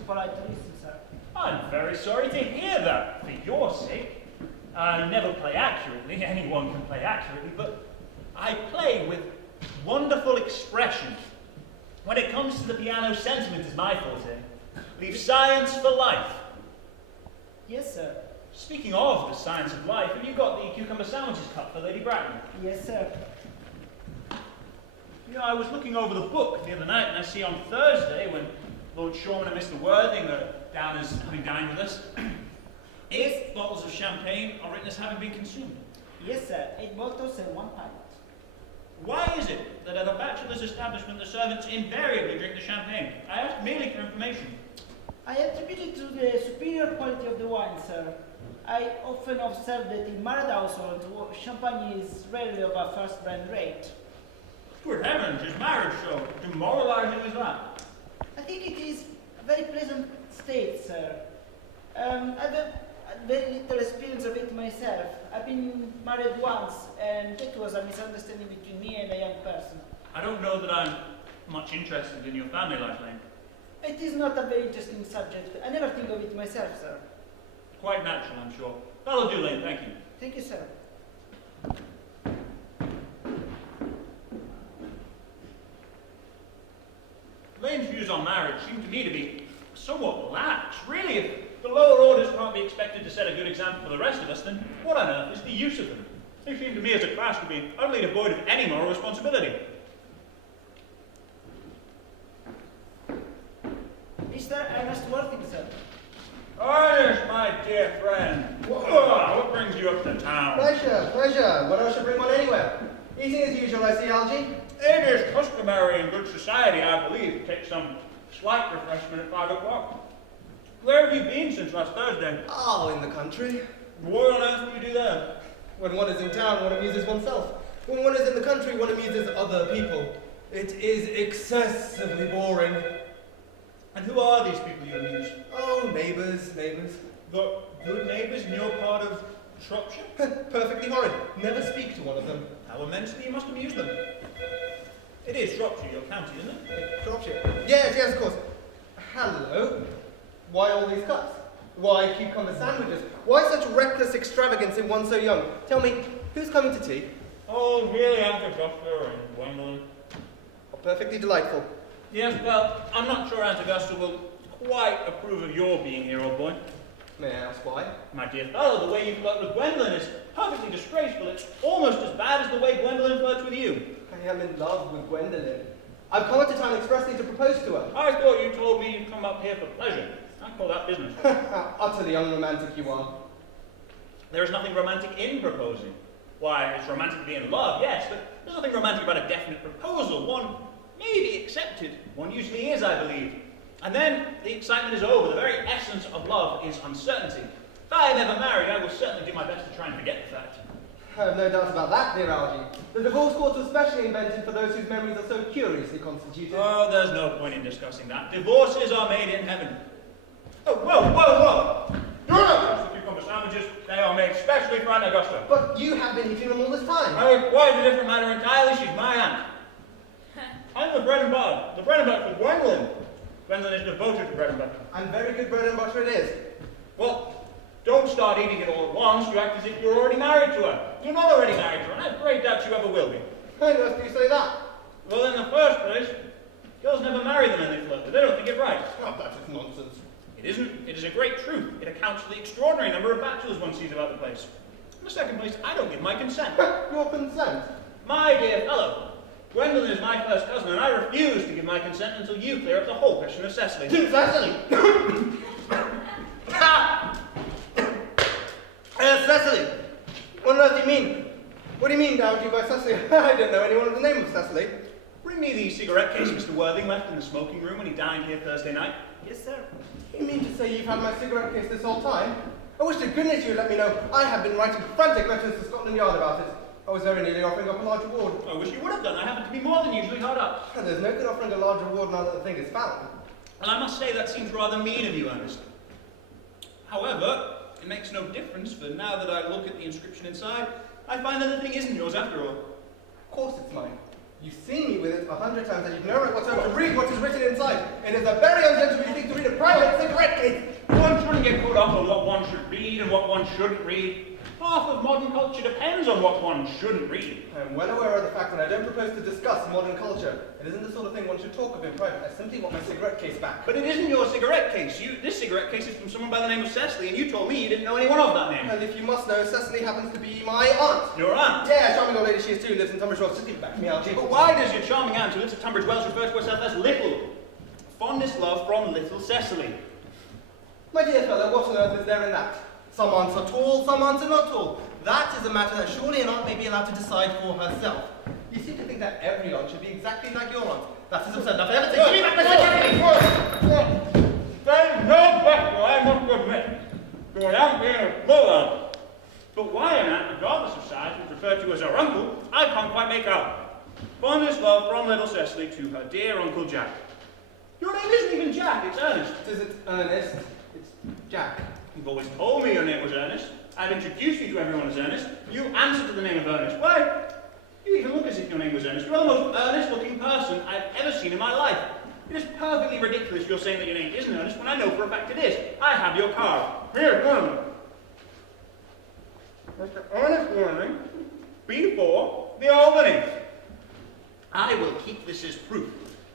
polite to listen, sir. I'm very sorry to hear that, for your sake. I never play accurately, anyone can play accurately, but I play with wonderful expression. When it comes to the piano, sentiment is my forte. Leave science for life. Yes, sir. Speaking of the science of life, have you got the cucumber sandwiches cut for Lady Bracknell? Yes, sir. You know, I was looking over the book the other night, and I see on Thursday, when Lord Shorman and Mr. Worthing are down as having dined with us, 8 bottles of champagne are written as having been consumed. Yes, sir. 8 bottles and 1 pint. Why is it that at a bachelor's establishment the servants invariably drink the champagne? I asked merely for information. I attribute it to the superior quality of the wine, sir. I often observe that in married households, champagne is rarely of a first brand rate. Good heavens, is marriage so demoralizing as that? I think it is a very pleasant state, sir. I've had very little experience of it myself. I've been married once, and it was a misunderstanding between me and a young person. I don't know that I'm much interested in your family life, Lane. It is not a very interesting subject. I never think of it myself, sir. Quite natural, I'm sure. That'll do, Lane, thank you. Thank you, sir. Lane's views on marriage seem to me to be somewhat lax. Really, if the lower orders can't be expected to set a good example for the rest of us, then what on earth is the use of them? They seem to me as a class to be utterly devoid of any moral responsibility. Mr. Ernest Worthing, sir. Ernest, my dear friend. What brings you up to town? Pleasure, pleasure. What else should bring one anywhere? Eating as usual, I see, Algie. It is customary in good society, I believe, to take some slight refreshment at 5 o'clock. Where have you been since last Thursday? Oh, in the country. What on earth do you do there? When one is in town, one amuses oneself. When one is in the country, one amuses other people. It is excessively boring. And who are these people you amuse? Oh, neighbours. The good neighbours in your part of Shropshire? Perfectly horrid. Never speak to one of them. How immensely you must amuse them. It is Shropshire, your county, isn't it? Shropshire? Yes, of course. Hello. Why all these cuts? Why cucumber sandwiches? Why such reckless extravagance in one so young? Tell me, who's coming to tea? Oh, really, Aunt Augusta and Gwendolen. Oh, perfectly delightful. Yes, well, I'm not sure Aunt Augusta will quite approve of your being here, old boy. May I ask why? My dear fellow, the way you flirt with Gwendolen is perfectly disgraceful. It's almost as bad as the way Gwendolen flirts with you. I am in love with Gwendolen. I've come to town expressly to propose to her. I thought you told me you'd come up here for pleasure. I call that business. How utterly unromantic you are. There is nothing romantic in proposing. Why, it's romantic to be in love, yes, but there's nothing romantic about a definite proposal. One may be accepted. One usually is, I believe. And then the excitement is over. The very essence of love is uncertainty. If I am ever married, I will certainly do my best to try and forget the fact. I have no doubt about that, dear Algie. The divorce court was specially invented for those whose memories are so curiously constituted. Oh, there's no point in discussing that. Divorces are made in heaven. Oh, whoa! You're not the cucumber sandwiches. They are made specially for Aunt Augusta. But you have been eating them all this time. Oh, quite a different matter entirely. She's my aunt. I'm the bread and butter. The bread and butter for Gwendolen. Gwendolen is devoted to bread and butter. And very good bread and butter it is. Well, don't start eating it all at once. You act as if you're already married to her. You're not already married to her, and I have great doubts you ever will be. How on earth do you say that? Well, in the first place, girls never marry the men they flirt with. They don't think it right. Oh, that is nonsense. It isn't. It is a great truth. It accounts for the extraordinary number of bachelors one sees about the place. In the second place, I don't give my consent. Your consent? My dear fellow, Gwendolen is my first cousin, and I refuse to give my consent until you clear up the whole question of Cecily. To Cecily! Cecily! What on earth do you mean? What do you mean, Dowdy, by Cecily? I don't know anyone with the name of Cecily. Bring me the cigarette case Mr. Worthing left in the smoking room when he dined here Thursday night. Yes, sir. You mean to say you've had my cigarette case this whole time? I wish to goodness you'd let me know. I have been writing frantic letters to Scotland Yard about it. I was very nearly offering up a large reward. I wish you would have done. I happen to be more than usually hard up. And there's no good offering a large reward now that the thing is found. And I must say that seems rather mean of you, Ernest. However, it makes no difference, for now that I look at the inscription inside, I find that the thing isn't yours after all. Of course it's mine. You've seen me with it 100 times and you've no right whatsoever to read what is written inside. It is a very ungentlemanly thing to read a private screwed up on what one should read and what one shouldn't read. Half of modern culture depends on what one shouldn't read. I am well aware of the fact, and I don't propose to discuss modern culture. It isn't the sort of thing one should talk of in private. I simply want my cigarette case back. But it isn't your cigarette case. This cigarette case is from someone by the name of Cecily, and you told me you didn't know anyone of that name. And if you must know, Cecily happens to be my aunt. Your aunt? Yeah, charming old lady she is too, lives in Tunbridge Wells. Just give it back to me, Algie. But why does your charming aunt who lives at Tunbridge Wells refer to herself as Little? Fondest love from little Cecily. My dear fellow, what on earth is there in that? Some aunts are tall, some aunts are not tall. That is a matter that surely an aunt may be allowed to decide for herself. You seem to think that every aunt should be exactly like your aunt. That is absurd. Now, for heaven's sake, give me back my cigarette! There is no question, I must admit, to an aunt being a small aunt. But why an aunt, regardless of size, is referred to as her uncle, I can't quite make out. Fondest love from little Cecily to her dear Uncle Jack. Your name isn't even Jack, it's Ernest. It isn't Ernest, it's Jack. You've always told me your name was Ernest. I've introduced you to everyone as Ernest. You answer to the name of Ernest. Why? You even look as if your name was Ernest. You're the most earnest-looking person I've ever seen in my life. It is perfectly ridiculous you're saying that your name isn't Ernest when I know for a fact it is. I have your card. Here, Gwendolen. Mr. Ernest Warning, B4, the Albany. I will keep this as proof.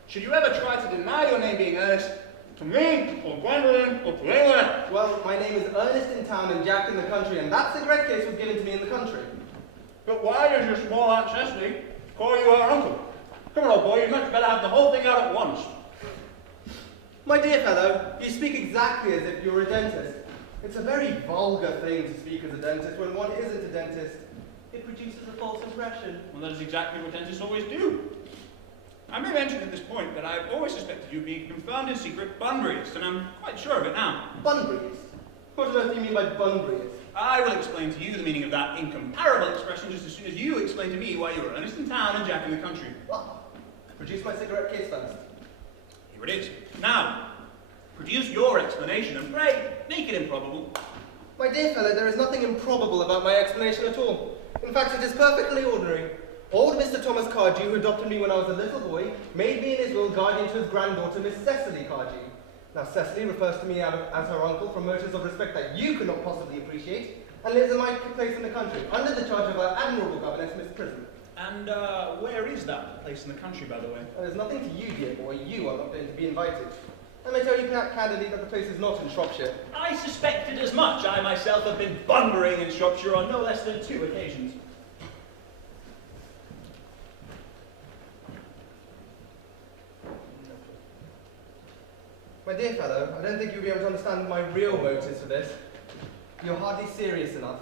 Should you ever try to deny your name being Ernest, to me, or Gwendolen, or to anyone? Well, my name is Ernest in town and Jack in the country, and that cigarette case was given to me in the country. But why does your small aunt Cecily call you her uncle? Come on, old boy, you much better have the whole thing out at once. My dear fellow, you speak exactly as if you were a dentist. It's a very vulgar thing to speak as a dentist when one isn't a dentist. It produces a false impression. Well, that is exactly what dentists always do. I may mention at this point that I've always suspected you of being a confounded secret Bunburyist, and I'm quite sure of it now. Bunburyist? What on earth do you mean by Bunburyist? I will explain to you the meaning of that incomparable expression just as soon as you explain to me why you were Ernest in town and Jack in the country. Well, produce my cigarette case first. Here it is. Now, produce your explanation and pray, make it improbable. My dear fellow, there is nothing improbable about my explanation at all. In fact, it is perfectly ordinary. Old Mr. Thomas Cardew, who adopted me when I was a little boy, made me in his will guardian to his granddaughter, Miss Cecily Cardew. Now, Cecily refers to me as her uncle from motives of respect that you could not possibly appreciate, and lives in my place in the country, under the charge of our admirable governess, Miss Prism. And where is that place in the country, by the way? There's nothing to you, dear boy. You are not going to be invited. I may tell you candidly that the place is not in Shropshire. I suspected as much. I myself have been Bunburying in Shropshire on no less than 2 occasions. My dear fellow, I don't think you'll be able to understand my real motives for this. You're hardly serious enough.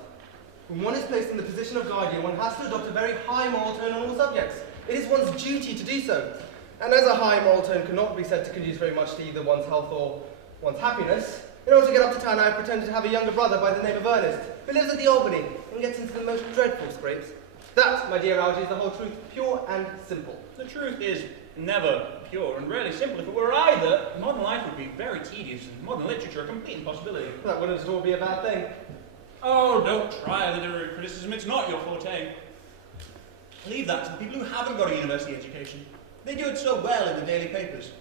When one is placed in the position of guardian, one has to adopt a very high moral tone on all subjects. It is one's duty to do so. And as a high moral tone cannot be said to conduce very much to either one's health or one's happiness, in order to get up to town I have pretended to have a younger brother by the name of Ernest, who lives at the Albany and gets into the most dreadful scrapes. That, my dear Algie, is the whole truth, pure and simple. The truth is never pure and rarely simple. If it were either, modern life would be very tedious and modern literature a complete impossibility. That wouldn't at all be a bad thing. Oh, don't try literary criticism. It's not your forte. Leave that to the people who haven't got a university education. They do it so well in the daily papers.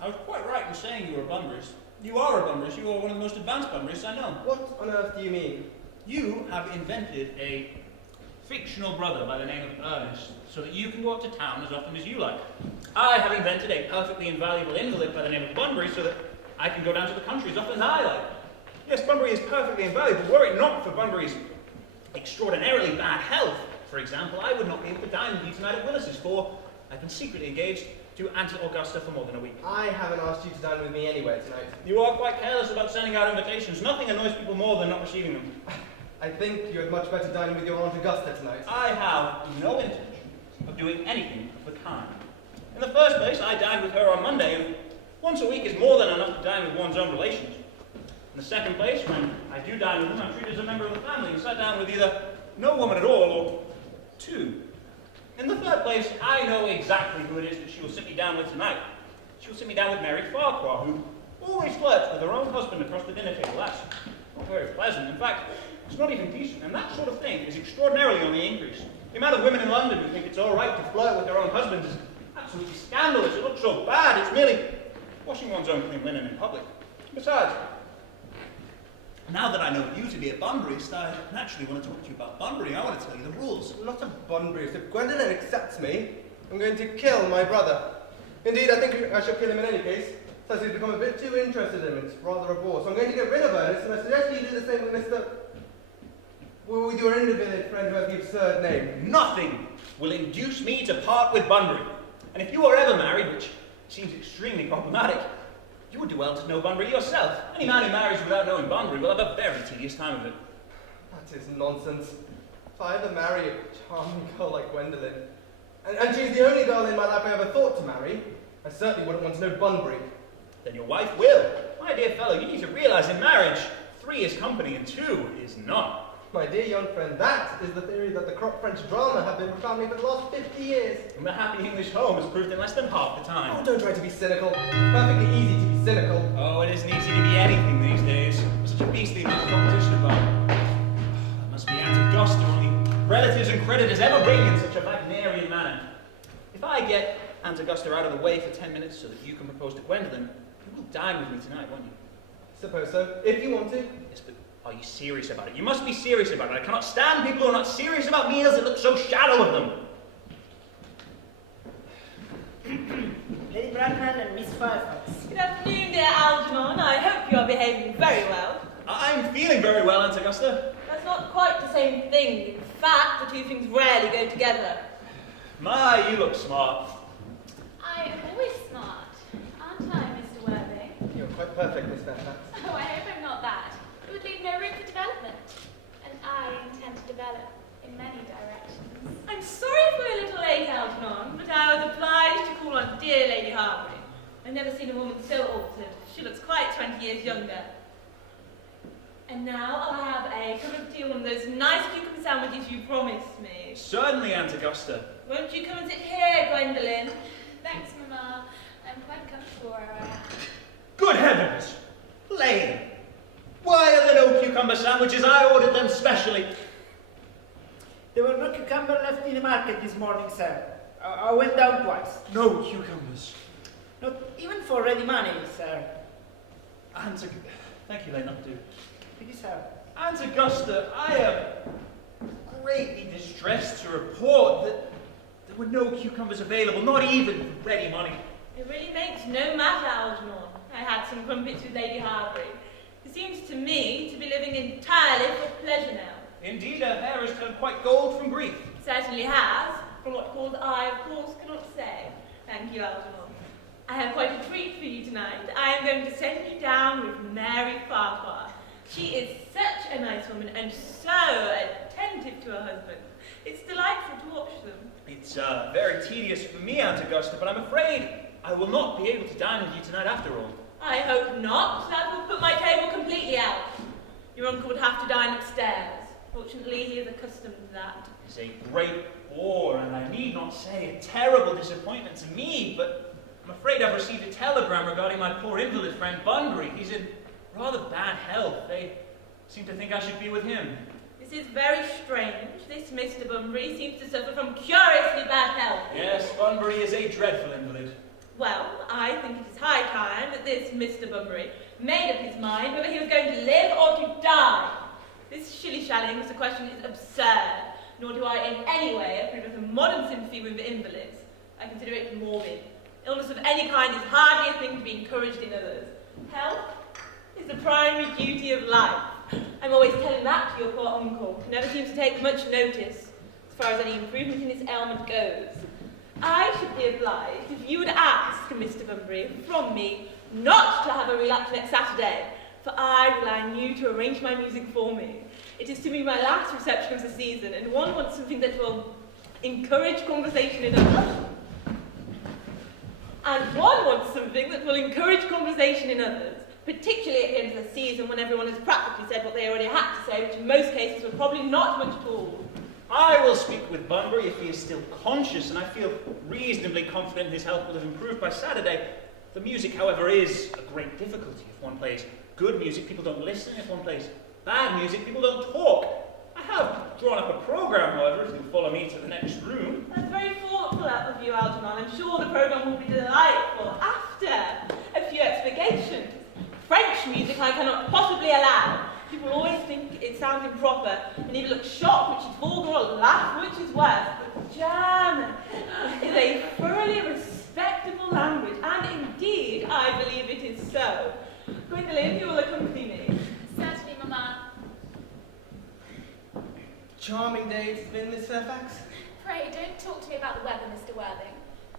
I was quite right in saying you were a Bunburyist. You are a Bunburyist. You are one of the most advanced Bunburyists I know. What on earth do you mean? You have invented a fictional brother by the name of Earnest, so that you can go up to town as often as you like. I have invented a perfectly invaluable invalid by the name of Bunbury, so that I can go down to the country as often as I like. Yes, Bunbury is perfectly invaluable. Were it not for Bunbury's extraordinarily bad health, for example, I would not be able to dine with you tonight at Willis's, for I've been secretly engaged to Aunt Augusta for more than a week. I haven't asked you to dine with me anywhere tonight. You are quite careless about sending out invitations. Nothing annoys people more than not receiving them. I think you had much better dining with your Aunt Augusta tonight. I have no intention of doing anything of the kind. In the first place, I dined with her on Monday, and once a week is more than enough to dine with one's own relations. In the second place, when I do dine with them, I'm treated as a member of the family and sat down with either no woman at all or 2. In the third place, I know exactly who it is that she will sit me down with tonight. She will sit me down with Mary Farquhar, who always flirts with her own husband across the dinner table. That's not very pleasant. In fact, it's not even decent, and that sort of thing is extraordinarily on the increase. The amount of women in London who think it's all right to flirt with their own husbands is absolutely scandalous. It looks so bad. It's merely, washing one's own clean linen in public. Besides, now that I know you to be a Bunburyist, I naturally want to talk to you about Bunbury. I want to tell you the rules. I'm not a Bunburyist. If Gwendolen accepts me, I'm going to kill my brother. Indeed, I think I shall kill him in any case. Cecily's become a bit too interested in him. It's rather a bore. So I'm going to get rid of Earnest, and I suggest you do the same with with your invalid friend who has the absurd name. Nothing will induce me to part with Bunbury. And if you are ever married, which seems extremely problematic, you would do well to know Bunbury yourself. Any man who marries without knowing Bunbury will have a very tedious time of it. That is nonsense. If I ever marry a charming girl like Gwendolen, and she's the only girl in my life I ever thought to marry, I certainly wouldn't want to know Bunbury. Then your wife will. My dear fellow, you need to realize in marriage, 3 is company and 2 is not. My dear young friend, that is the theory that the crop French drama have been propounding for the last 50 years. And the happy English home is proved in less than half the time. Oh, don't try to be cynical. It's perfectly easy to be cynical. Oh, it isn't easy to be anything these days. There's such a beastly amount of competition about. That must be Aunt Augusta, only relatives and creditors ever ring in such a Wagnerian manner. If I get Aunt Augusta out of the way for 10 minutes so that you can propose to Gwendolen, you will dine with me tonight, won't you? Suppose so, if you want to. Yes, but are you serious about it? You must be serious about it. I cannot stand people who are not serious about meals that look so shallow of them. Lady Bracknell and Miss Fairfax. Good afternoon, dear Algernon. I hope you are behaving very well. I'm feeling very well, Aunt Augusta. That's not quite the same thing. In fact, the two things rarely go together. My, you look smart. I am always smart, aren't I, Mr. Worthing? You're quite perfect, Miss Fairfax. Oh, I hope I'm not that. It would leave no room for development. And I intend to develop in many directions. I'm sorry if we're a little late, Algernon, but I was obliged to call on dear Lady Harbury. I've never seen a woman so altered. She looks quite 20 years younger. And now I'll have a cup of tea and one of those nice cucumber sandwiches you promised me. Certainly, Aunt Augusta. Won't you come and sit here, Gwendolen? Thanks, Mamma. I'm quite comfortable where I am. Good heavens! Lane! Why are there no cucumber sandwiches? I ordered them specially. There were no cucumber left in the market this morning, sir. I went down twice. No cucumbers. Not even for ready money, sir. Thank you, Lane, that'll do. Thank you, sir. Aunt Augusta, I am greatly distressed to report that there were no cucumbers available, not even for ready money. It really makes no matter, Algernon. I had some crumpets with Lady Harbury. It seems to me to be living entirely for pleasure now. Indeed, her hair has turned quite gold from grief. It certainly has, from what cause I, of course, cannot say. Thank you, Algernon. I have quite a treat for you tonight. I am going to send you down with Mary Farquhar. She is such a nice woman and so attentive to her husband. It's delightful to watch them. It's very tedious for me, Aunt Augusta, but I'm afraid I will not be able to dine with you tonight after all. I hope not. That will put my table completely out. Your uncle would have to dine upstairs. Fortunately, he is accustomed to that. It's a great bore, and I need not say a terrible disappointment to me, but I'm afraid I've received a telegram regarding my poor invalid friend Bunbury. He's in rather bad health. They seem to think I should be with him. This is very strange. This Mr. Bunbury seems to suffer from curiously bad health. Yes, Bunbury is a dreadful invalid. Well, I think it is high time that this Mr. Bunbury made up his mind whether he was going to live or to die. This shilly-shallying as a question is absurd, nor do I in any way approve of the modern sympathy with invalids. I consider it morbid. Illness of any kind is hardly a thing to be encouraged in others. Health is the primary duty of life. I'm always telling that to your poor uncle, who never seems to take much notice as far as any improvement in his ailment goes. I should be obliged if you would ask Mr. Bunbury from me not to have a relapse next Saturday, for I rely on you to arrange my music for me. It is to be my last reception of the season, and one wants something that will encourage conversation in others. Particularly at the end of the season when everyone has practically said what they already had to say, which in most cases were probably not much at all. I will speak with Bunbury if he is still conscious, and I feel reasonably confident his health will have improved by Saturday. The music, however, is a great difficulty. If one plays good music, people don't listen. If one plays bad music, people don't talk. I have drawn up a programme, however, if you'll follow me to the next room. That's very thoughtful of you, Algernon. I'm sure the programme will be delightful after a few French music I cannot possibly allow. People always think it sounds improper, and either look shocked, which is vulgar, or laugh, which is worse. But German is a thoroughly respectable language, and indeed, I believe it is so. Gwendolen, you will accompany me. Certainly, Mamma. Charming day it's been, Miss Fairfax. Pray, don't talk to me about the weather, Mr. Worthing.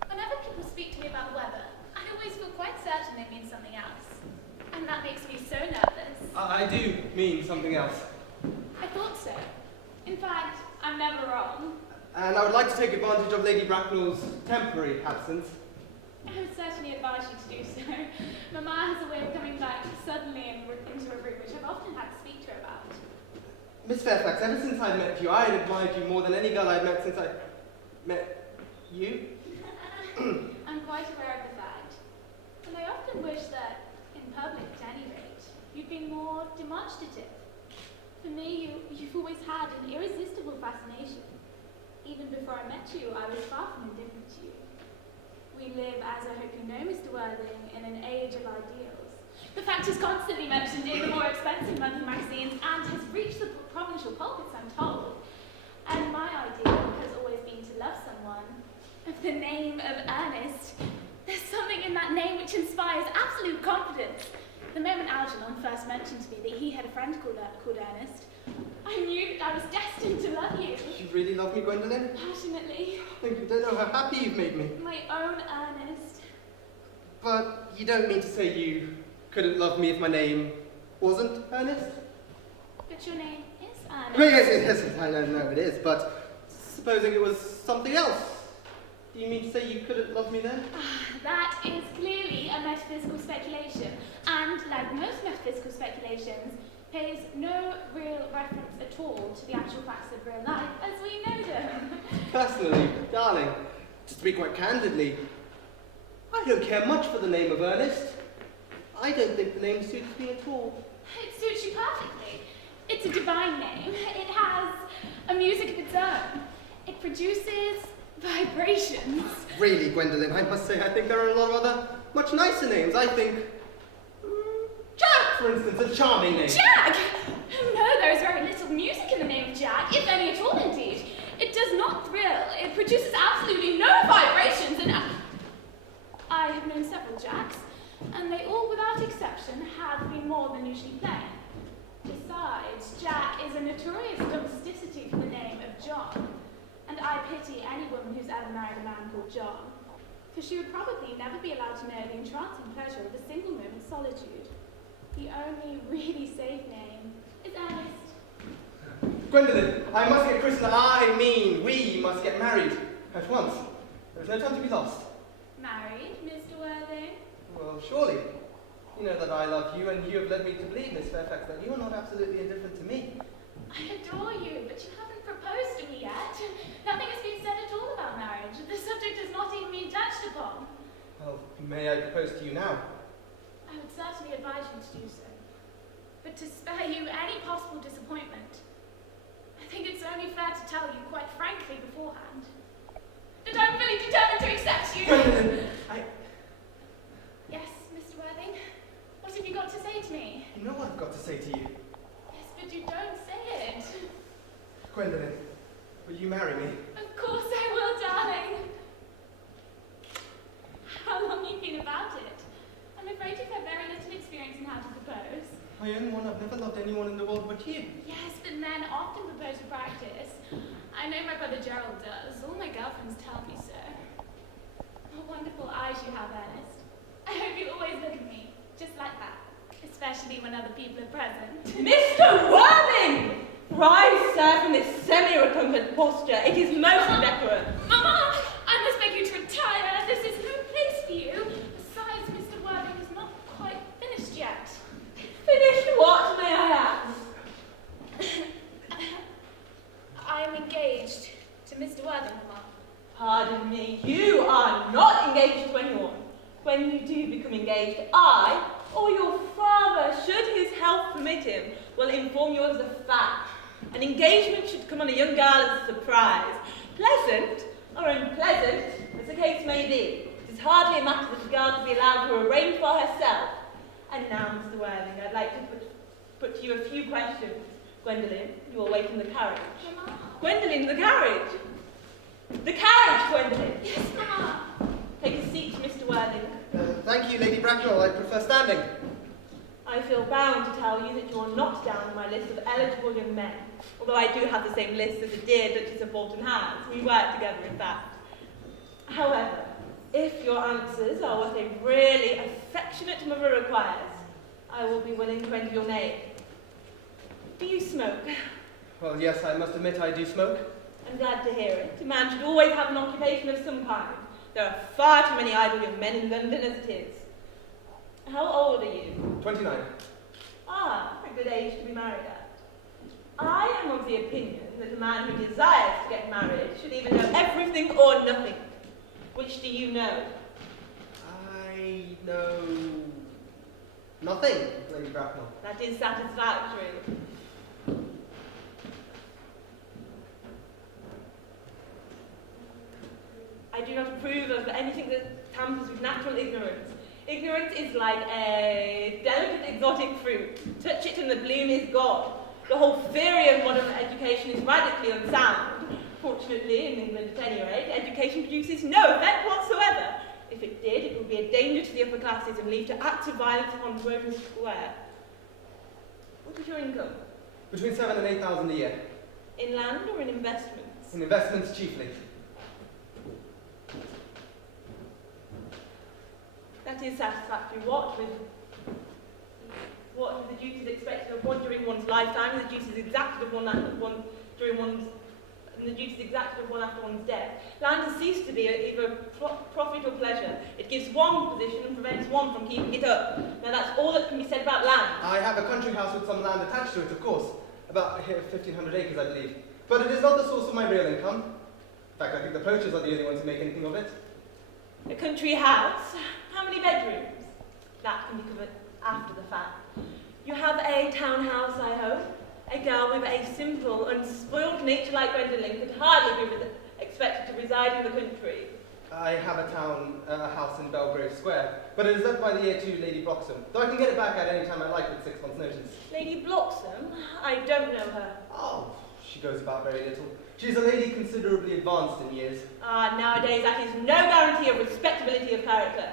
Whenever people speak to me about the weather, I always feel quite certain they mean something else. And that makes me so nervous. I do mean something else. I thought so. In fact, I'm never wrong. And I would like to take advantage of Lady Bracknell's temporary absence. I would certainly advise you to do so. Mamma has a way of coming back suddenly into a room, which I've often had to speak to her about. Miss Fairfax, ever since I met you, I had admired you more than any girl I'd met since I met you. I'm quite aware of the fact. And I often wish that, in public at any rate, you'd been more demonstrative. For me, you've always had an irresistible fascination. Even before I met you, I was far from indifferent to you. We live, as I hope you know, Mr. Worthing, in an age of ideals. The fact is constantly mentioned in the more expensive London magazines and has reached the provincial pulpits, I'm told. And my ideal has always been to love someone of the name of Earnest. There's something in that name which inspires absolute confidence. The moment Algernon first mentioned to me that he had a friend called Earnest, I knew that I was destined to love you. You really love me, Gwendolen? Passionately. I think you don't know how happy you've made me. My own Earnest. But you don't mean to say you couldn't love me if my name wasn't Ernest? But your name is Ernest. Well, yes, I know it is, but supposing it was something else, do you mean to say you couldn't love me then? That is clearly a metaphysical speculation, and like most metaphysical speculations, pays no real reference at all to the actual facts of real life as we know them. Personally, darling, to speak quite candidly, I don't care much for the name of Ernest. I don't think the name suits me at all. It suits you perfectly. It's a divine name. It has a music of its own. It produces vibrations. Really, Gwendolen, I must say I think there are a lot of other much nicer names. I think Jack, for instance, a charming name. Jack! No, there is very little music in the name of Jack, if any at all indeed. It does not thrill. It produces absolutely no vibrations, and I have known several Jacks, and they all, without exception, have been more than usually plain. Besides, Jack is a notorious domesticity for the name of John, and I pity any woman who's ever married a man called John, for she would probably never be allowed to know the entrancing pleasure of a single moment's solitude. The only really safe name is Ernest. Gwendolen, I must get christened. We must get married at once. There's no time to be lost. Married, Mr. Worthing? Well, surely. You know that I love you, and you have led me to believe, Miss Fairfax, that you are not absolutely indifferent to me. I adore you, but you haven't proposed to me yet. Nothing has been said at all about marriage. The subject has not even been touched upon. Well, may I propose to you now? I would certainly advise you to do so. But to spare you any possible disappointment, I think it's only fair to tell you quite frankly beforehand that I'm fully determined to accept you. Gwendolen, Yes, Mr. Worthing? What have you got to say to me? You know what I've got to say to you. Yes, but you don't say it. Gwendolen, will you marry me? Of course I will, darling. How long have you been about it? I'm afraid you've had very little experience in how to propose. I own one. I've never loved anyone in the world but you. Yes, but men often propose for practice. I know my brother Gerald does. All my girlfriends tell me so. What wonderful eyes you have, Ernest. I hope you always look at me, just like that. Especially when other people are present. Mr. Worthing! Rise, sir, from this semi-recumbent posture. It is most indecorous. Mamma! I must beg you to retire. This is no place for you. Besides, Mr. Worthing is not quite finished yet. Finished what, may I ask? I am engaged to Mr. Worthing, Mamma. Pardon me, you are not engaged to anyone. When you do become engaged, I, or your father, should his health permit him, will inform you of the fact. An engagement should come on a young girl as a surprise. Pleasant or unpleasant, as the case may be. It is hardly a matter that a girl to be allowed to arrange for herself. And now, Mr. Worthing, I'd like to put to you a few questions. Gwendolen, you are waiting the carriage. Mamma. Gwendolen, the carriage! The carriage, Gwendolen! Yes, Mamma. Take a seat, Mr. Worthing. Thank you, Lady Bracknell. I prefer standing. I feel bound to tell you that you are not down on my list of eligible young men, although I do have the same list as the dear Duchess of Bolton has. We work together, in fact. However, if your answers are what a really affectionate mother requires, I will be willing to enter your name. Do you smoke? Well, yes, I must admit I do smoke. I'm glad to hear it. A man should always have an occupation of some kind. There are far too many idle young men in London as it is. How old are you? 29. Ah, a good age to be married at. I am of the opinion that a man who desires to get married should either know everything or nothing. Which do you know? I know nothing, Lady Bracknell. That is satisfactory. I do not approve of anything that tampers with natural ignorance. Ignorance is like a delicate exotic fruit. Touch it and the bloom is gone. The whole theory of modern education is radically unsound. Fortunately, in England at any rate, education produces no effect whatsoever. If it did, it would be a danger to the upper classes and lead to acts of violence upon Grosvenor Square. What is your income? Between 7,000 and 8,000 a year. In land or in investments? In investments chiefly. That is satisfactory. What with the duties expected of one during one's lifetime, and the duties exacted of one during one's, and the duties exacted of one after one's death. Land has ceased to be either profit or pleasure. It gives one position and prevents one from keeping it up. Now that's all that can be said about land. I have a country house with some land attached to it, of course. About 1,500 acres, I believe. But it is not the source of my real income. In fact, I think the poachers are the only ones who make anything of it. A country house. How many bedrooms? That can be covered after the fact. You have a townhouse, I hope. A girl with a simple, unspoiled nature like Gwendolen could hardly be expected to reside in the country. I have a house in Belgrave Square, but it is left by the Eetu Lady Bloxham, though I can get it back at any time I like with 6 months' notice. Lady Bloxham? I don't know her. Oh, she goes about very little. She's a lady considerably advanced in years. Ah, nowadays that is no guarantee of respectability of character.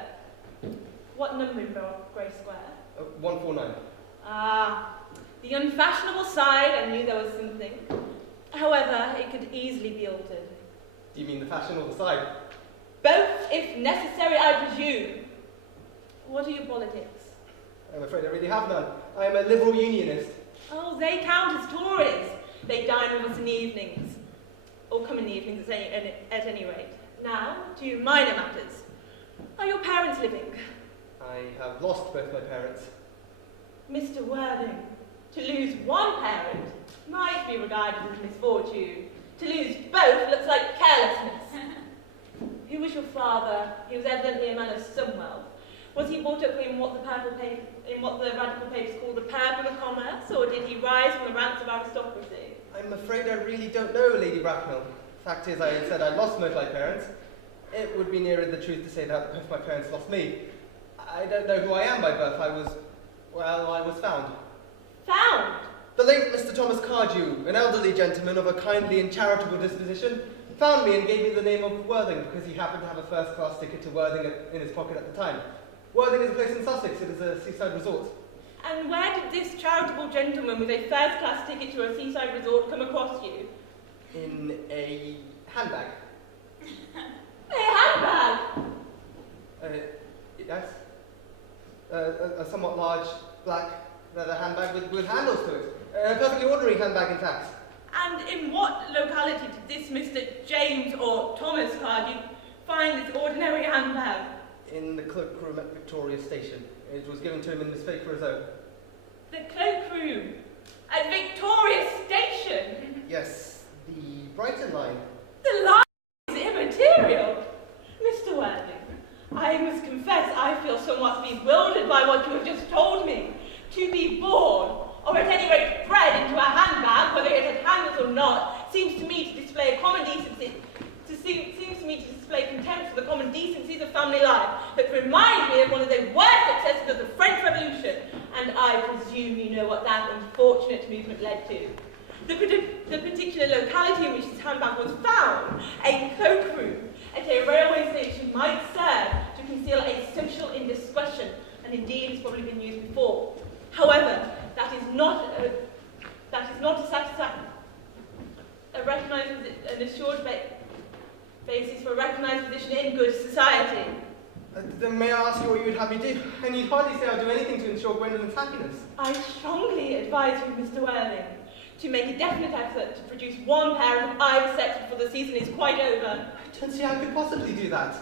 What number in Belgrave Square? 149. Ah, the unfashionable side, I knew there was something. However, it could easily be altered. Do you mean the fashion or the side? Both, if necessary, I presume. What are your politics? I'm afraid I really have none. I am a liberal unionist. Oh, they count as Tories. They dine with us in the evenings. Or come in the evenings at any rate. Now, to minor matters. Are your parents living? I have lost both my parents. Mr. Worthing, to lose one parent might be regarded as misfortune. To lose both looks like carelessness. Who was your father? He was evidently a man of some wealth. Was he brought up in what the radical papers call the purple of commerce, or did he rise from the ranks of aristocracy? I'm afraid I really don't know, Lady Bracknell. Fact is, I had said I lost both my parents. It would be nearer the truth to say that both my parents lost me. I don't know who I am by birth. I was found. Found? The late Mr. Thomas Cardew, an elderly gentleman of a kindly and charitable disposition, found me and gave me the name of Worthing because he happened to have a first-class ticket to Worthing in his pocket at the time. Worthing is a place in Sussex. It is a seaside resort. And where did this charitable gentleman with a first-class ticket to a seaside resort come across you? In a handbag. A handbag? Yes. A somewhat large black leather handbag with handles to it. A perfectly ordinary handbag, in fact. And in what locality did this Mr. James or Thomas Cardew find this ordinary handbag? In the cloakroom at Victoria Station. It was given to him in mistake for his own. The cloakroom at Victoria Station? Yes, the Brighton line. The line is immaterial. Mr. Worthing, I must confess I feel somewhat bewildered by what you have just told me. To be born, or at any rate bred into a handbag, whether it had handles or not, seems to me to display a common decency. Seems to me to display contempt for the common decencies of family life that reminds me of one of the worst excesses of the French Revolution. movement led to. The particular locality in which this handbag was found, a cloakroom at a railway station, might serve to conceal a social indiscretion, and indeed has probably been used before. However, that is not a satisfactory, an assured basis for a recognised position in good society. Then may I ask you what you would have me do? And you'd hardly say I'll do anything to ensure Gwendolen's happiness. I strongly advise you, Mr. Worthing, to make a definite effort to produce one pair of either sex before the season is quite over. I don't see how I could possibly do that.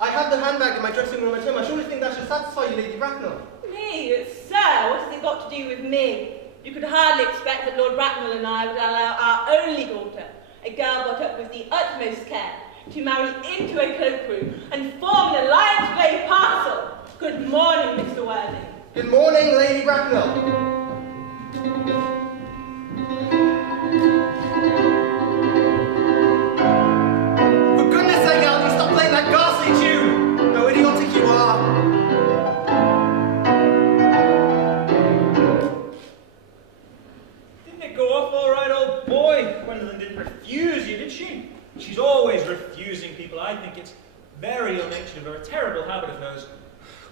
I have the handbag in my dressing room at home. I surely think that should satisfy you, Lady Bracknell. Me? Sir, what has it got to do with me? You could hardly expect that Lord Bracknell and I would allow our only daughter, a girl brought up with the utmost care, to marry into a cloakroom and form an alliance with a parcel. Good morning, Mr. Worthing. Good morning, Lady Bracknell. For goodness sake, Algie, stop playing that ghastly tune! How idiotic you are! Didn't it go off all right, old boy? Gwendolen didn't refuse you, did she? She's always refusing people. I think it's very ill-natured of her, a terrible habit of hers.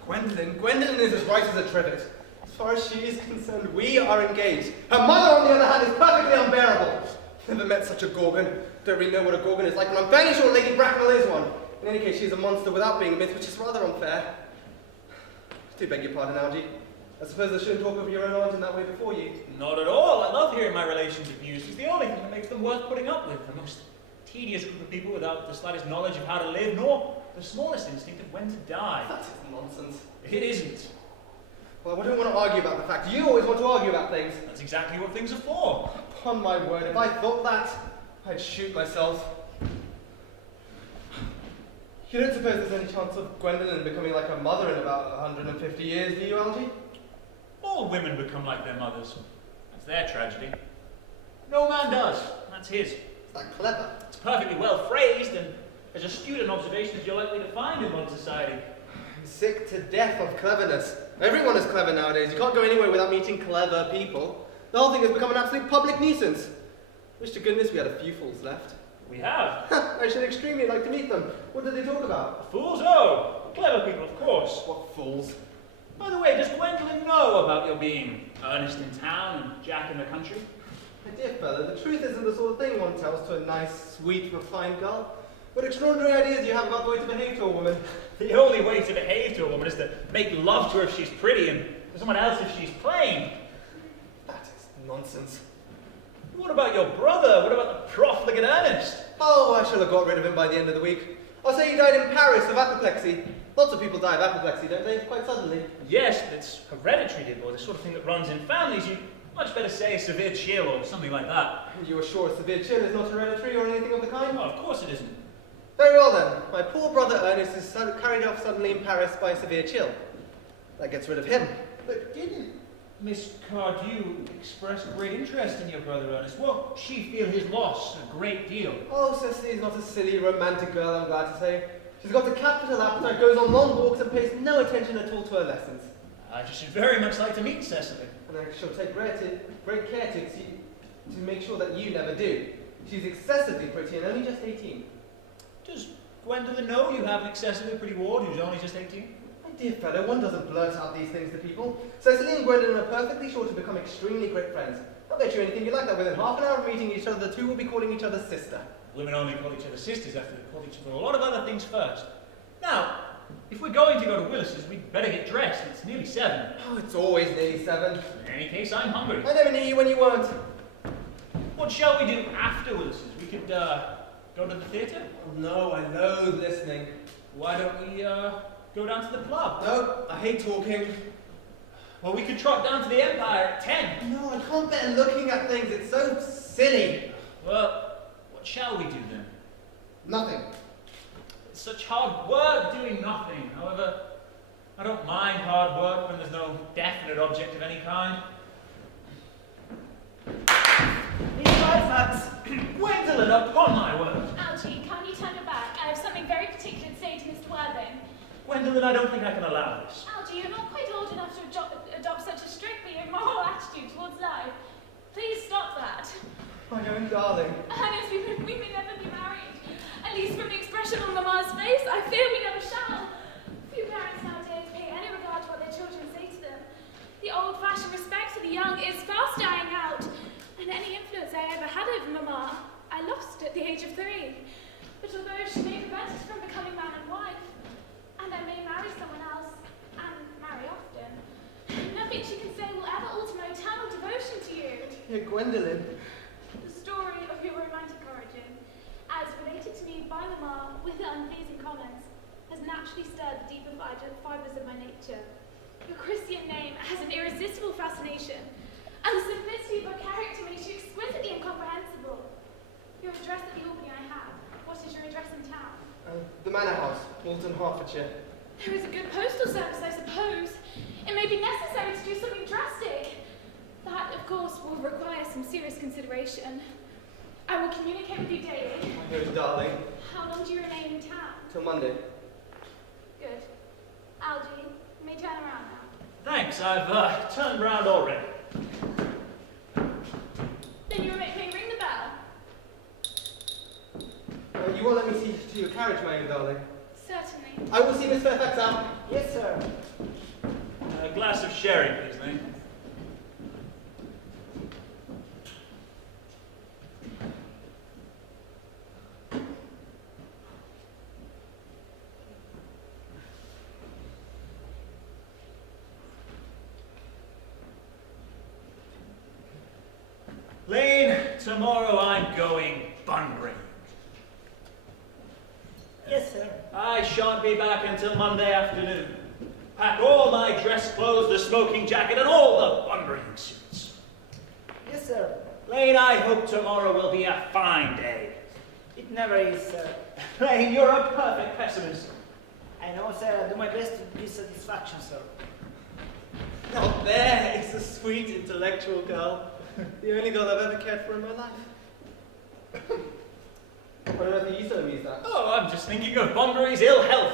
Gwendolen is as right as a trivet. As far as she is concerned, we are engaged. Her mother, on the other hand, is perfectly unbearable. Never met such a gorgon. Don't really know what a gorgon is like, but I'm fairly sure Lady Bracknell is one. In any case, she is a monster without being a myth, which is rather unfair. I do beg your pardon, Algie. I suppose I shouldn't talk of your own aunt in that way before you. Not at all. I love hearing my relations abused. It's the only thing that makes them worth putting up with. The most tedious group of people without the slightest knowledge of how to live, nor the smallest instinct of when to die. That is nonsense. It isn't. Well, I don't want to argue about the fact. You always want to argue about things. That's exactly what things are for. Upon my word, if I thought that, I'd shoot myself. You don't suppose there's any chance of Gwendolen becoming like her mother in about 150 years, do you, Algie? All women become like their mothers. That's their tragedy. No man does. That's his. Is that clever? It's perfectly well phrased and as astute an observation as you're likely to find in modern society. I'm sick to death of cleverness. Everyone is clever nowadays. You can't go anywhere without meeting clever people. The whole thing has become an absolute public nuisance. Wish to goodness we had a few fools left. We have. I should extremely like to meet them. What do they talk about? Fools? Oh, clever people, of course. What fools? By the way, does Gwendolen know about your being Earnest in town and Jack in the country? My dear fellow, the truth isn't the sort of thing one tells to a nice, sweet, refined girl. What extraordinary ideas do you have about the way to behave to a woman? The only way to behave to a woman is to make love to her if she's pretty and to someone else if she's plain. That is nonsense. What about your brother? What about the profligate Earnest? Oh, I shall have got rid of him by the end of the week. I'll say he died in Paris of apoplexy. Lots of people die of apoplexy, don't they? Quite suddenly. Yes, it's hereditary, dear boy, the sort of thing that runs in families. You much better say a severe chill or something like that. You are sure a severe chill is not hereditary or anything of the kind? Oh, of course it isn't. Very well then. My poor brother Ernest is carried off suddenly in Paris by a severe chill. That gets rid of him. But didn't Miss Cardew express great interest in your brother Ernest? Well, she feel his loss a great deal. Oh, Cecily is not a silly, romantic girl, I'm glad to say. She's got a capital appetite, goes on long walks and pays no attention at all to her lessons. I should very much like to meet Cecily. And I shall take great care to make sure that you never do. She's excessively pretty and only just 18. Does Gwendolen know you have an excessively pretty ward who's only just 18? My dear fellow, one doesn't blurt out these things to people. Cecily and Gwendolen are perfectly sure to become extremely great friends. I'll bet you anything you like that within half an hour of meeting each other, the two will be calling each other sister. Women only call each other sisters after they call each other a lot of other things first. Now, if we're going to go to Willis's, we'd better get dressed. It's nearly 7. Oh, it's always nearly 7. In any case, I'm hungry. I never knew you when you weren't. What shall we do after Willis's? We could, go to the theatre? Oh, no, I loathe listening. Why don't we, go down to the club? No, I hate talking. Well, we could trot down to the Empire at 10. No, I can't bear looking at things. It's so silly. Well, what shall we do then? Nothing. It's such hard work doing nothing. However, I don't mind hard work when there's no definite object of any kind. Gwendolen, upon my word. Algie, can you turn your back? I have something very particular to say to Mr. Worthing. Gwendolen, I don't think I can allow this. Algie, you're not quite old enough to adopt such a strictly immoral attitude towards life. Please own darling. Ernest, we may never be married. At least from the expression on Mamma's face, I fear we never shall. Few parents nowadays pay any regard to what their children say to them. The old-fashioned respect for the young is fast dying out, and any influence I ever had over Mamma, I lost at the age of 3. But although she may prevent us from becoming man and wife, and I may marry someone else, and marry often, nothing she can say will ever alter my eternal devotion to you. Dear Gwendolen. The story of your romantic origin, as related to me by Mamma with her unpleasing comments, has naturally stirred the deeper fibres of my nature. Your Christian name has an irresistible fascination, and the simplicity of your character makes you exquisitely incomprehensible. Your address at the Albany I have. What is your address in town? The Manor House, Walton, Hertfordshire. There is a good postal service, I suppose. It may be necessary to do something drastic. That, of course, will require some serious consideration. I will communicate with you daily. My dear darling. How long do you remain in town? Till Monday. Good. Algie, you may turn around now. Thanks, I've turned round already. Then you may ring the bell. You won't let me see to your carriage, my own darling. Certainly. I will see Miss Fairfax out. Yes, sir. A glass of sherry, please, mate. Lane, tomorrow I'm going bunbury. Yes, sir. I shan't be back until Monday afternoon. Pack all my dress clothes, the smoking jacket, and all the bunburying suits. Yes, sir. Lane, I hope tomorrow will be a fine day. It never is, sir. Lane, you're a perfect pessimist. I know, sir. I do my best to give satisfaction, sir. Now there is a sweet intellectual girl. The only girl I've ever cared for in my life. What on earth are you so amused at? Oh, I'm just thinking of Bunbury's ill health.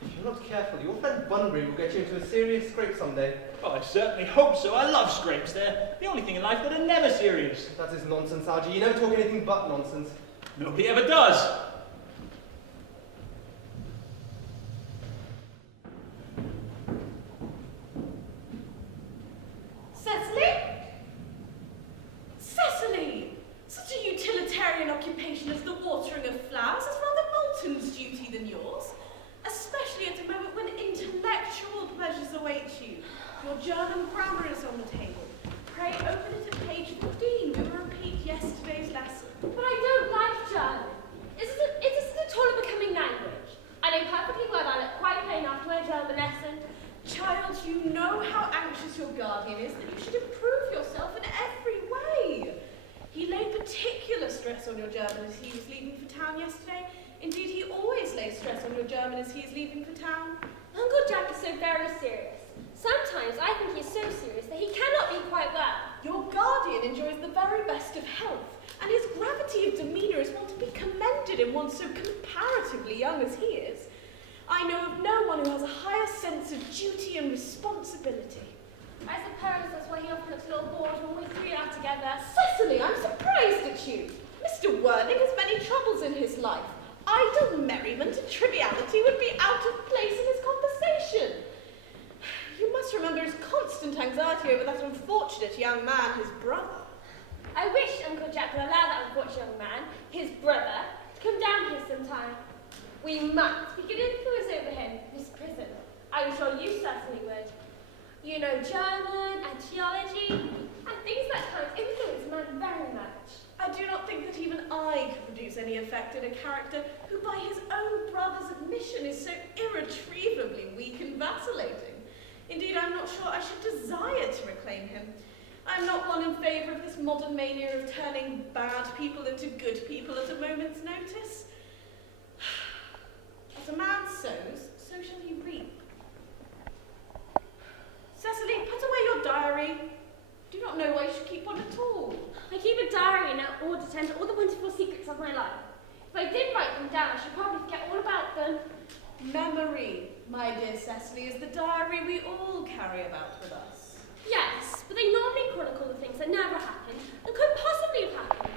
If you're not careful, your friend Bunbury will get you into a serious scrape someday. Oh, I certainly hope so. I love scrapes. They're the only thing in life that are never serious. That is nonsense, Algie. You never talk anything but nonsense. Nobody ever does. Cecily? Cecily! Such a utilitarian occupation as the watering of flowers is rather Moulton's duty than yours, especially at a moment when intellectual pleasures await you. Your German grammar is on the table. Pray open it at page 15. We will repeat yesterday's lesson. But I don't like German. It isn't at all a becoming language. I know perfectly well I'll look quite plain after my German lesson. Child, you know how anxious your guardian is that you should improve yourself in every way. He laid particular stress on your German as he was leaving for town yesterday. Indeed, he always lays stress on your German as he is leaving for town. Uncle Jack is so very serious. Sometimes I think he's so serious that he cannot be quite well. Your guardian enjoys the very best of health, and his gravity of demeanour is one to be commended in one so comparatively young as he is. I know of no one who has a higher sense of duty and responsibility. I suppose that's why he often looks a little bored when we three are together. Cecily, I'm surprised at you. Mr. Worthing has many troubles in his life. Idle merriment and triviality would be out of place in his conversation. You must remember his constant anxiety over that unfortunate young man, his brother. I wish Uncle Jack would allow that unfortunate young man, his brother, to come down here sometime. We must. We could influence over him, Miss Prism. I'm sure you certainly would. You know German and theology and things that kind influence a man very much. I do not think that even I could produce any effect in a character who by his own brother's admission is so irretrievably weak and vacillating. Indeed, I'm not sure I should desire to reclaim him. I'm not one in favour of this modern mania of turning bad people into good people at a moment's notice. As a man sows, so shall he reap. Cecily, put away your diary. Do not know why you should keep one at all. I keep a diary in order to enter all the wonderful secrets of my life. If I did write them down, I should probably forget all about them. Memory, my dear Cecily, is the diary we all carry about with us. Yes, but they normally chronicle the things that never happened and couldn't possibly have happened.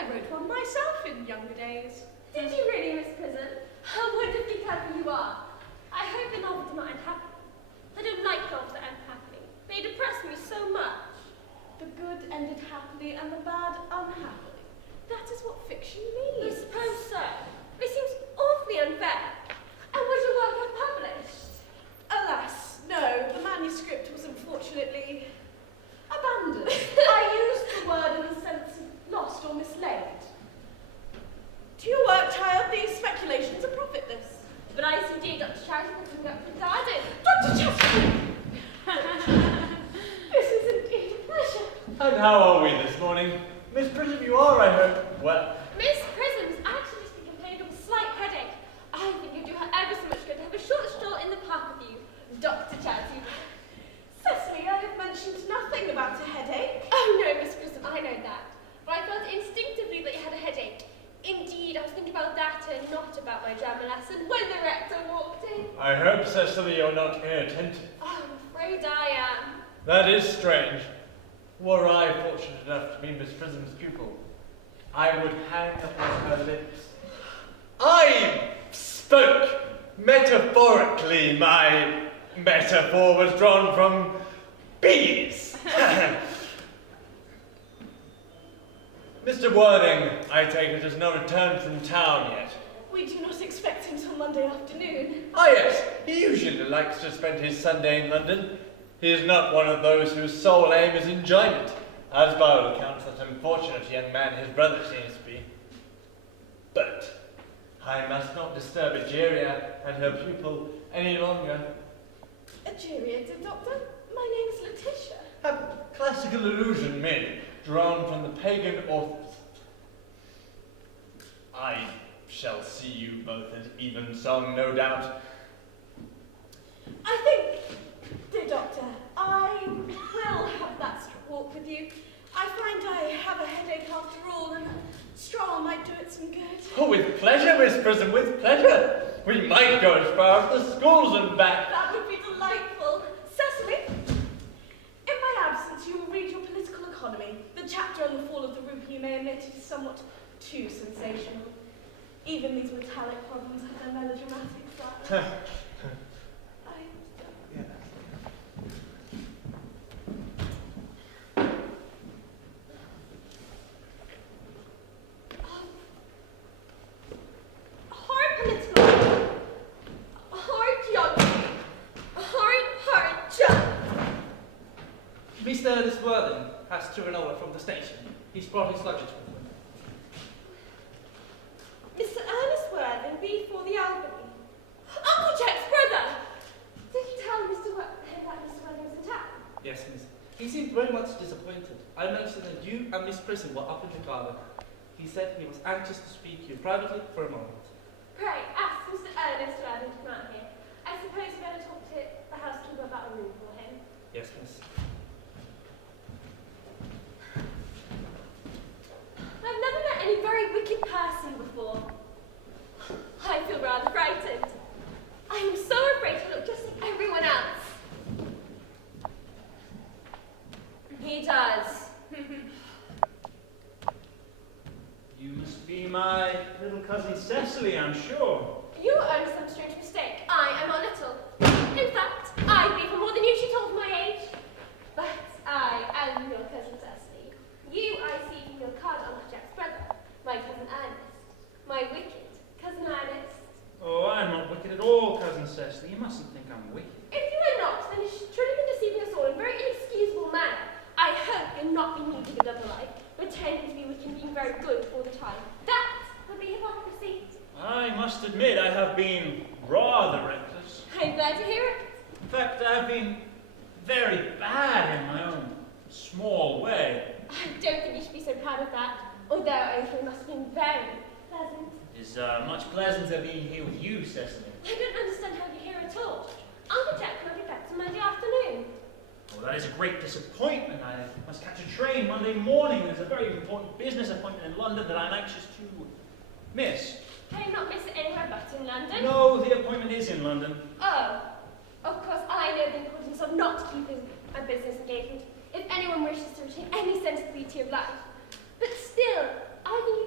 I wrote one myself in younger days. Did you really, Miss Prism? How wonderfully clever you are. I hope your novels are not unhappy. I don't like novels that end happily. They depress me so much. The good ended happily and the bad unhappily. That is what fiction I means. suppose so. It seems awfully unfair. And was your work ever published? Alas, no, the manuscript was unfortunately abandoned. I used the word in the sense of lost or mislaid. To your work, child, these speculations are profitless. But I see dear Dr. Chasuble coming up from the garden. Dr. Chasuble! This is indeed a pleasure. And how are we this morning? Miss Prism, you are, I hope, well. Miss Prism's actually just been complaining of a slight headache. I think it'd do her ever so much good to have a short stroll in the park with you, Dr. Chasuble. Cecily, I have mentioned nothing about a headache. Oh no, Miss Prism, I know that. But I felt instinctively that you had a headache. Indeed, I was thinking about that and not about my drama lesson when the rector walked in. I hope, Cecily, you're not inattentive. Oh, I'm afraid I am. That is strange. Were I fortunate enough to be Miss Prism's pupil, I would hang upon her lips. I spoke metaphorically. My metaphor was drawn from bees. Mr. Worthing, I take it, has not returned from town yet. We do not expect him till Monday afternoon. Ah, yes, he usually likes to spend his Sunday in London. He is not one of those whose sole aim is enjoyment, as by all accounts that unfortunate young man his brother seems to be. But I must not disturb Egeria and her pupil any longer. Egeria, dear doctor? My name is Letitia. A classical allusion made, drawn from the pagan authors. I shall see you both at evensong, no doubt. I think, dear doctor, I will have that walk with you. I find I have a headache after all, and a stroll might do it some good. Oh, with pleasure, Miss Prism, with pleasure. We might go as far as the schools and back. That would be delightful. Cecily, in my absence, you will read your political economy. The chapter on the fall of the rupee, you may admit, is somewhat too sensational. Even these metallic problems have their melodramatic side. Horrid political. Horrid geography. Horrid junk. Mr. Ernest Worthing has driven over from the station. He's brought his luggage with him. Mr. Ernest Worthing, before the Albany. Uncle Jack's brother! Did you tell him that Mr. Worthing was in town? Yes, miss. He seemed very much disappointed. I mentioned that you and Miss Prism were up in the garden. He said he was anxious to speak to you privately for a moment. Pray, ask Mr. Ernest Worthing to come out here. I suppose you better talk to the housekeeper about a room for him. Yes, miss. I've never met any very wicked person before. I feel rather frightened. I am so afraid to look just like everyone else. He does. You must be my little cousin Cecily, I'm sure. You are under some strange mistake. I am not little. In fact, I'd be for more than you should told my age. But I am your cousin Cecily. You, I see from your card, Uncle Jack's brother, my cousin Ernest, my wicked cousin Ernest. Oh, I'm not wicked at all, cousin Cecily. You mustn't think I'm wicked. If you are not, then you should truly be deceiving us all in a very inexcusable manner. I hope you're not being leading a double life, pretending to be wicked and being very good all the time. That would be hypocrisy. I must admit I have been rather reckless. I'm glad to hear it. In fact, I have been very bad in my own small way. I don't think you should be so proud of that, although I think it must have been very pleasant. It is much pleasanter being here with you, Cecily. I don't understand how you're here at all. Uncle Jack won't be back till Monday afternoon. Oh, that is a great disappointment. I must catch a train Monday morning. There's a very important business appointment in London that I'm anxious to miss. Can you not miss it anywhere but in London? No, the appointment is in London. Oh, of course I know the importance of not keeping a business engagement if anyone wishes to retain any sensibility of life. But still, I think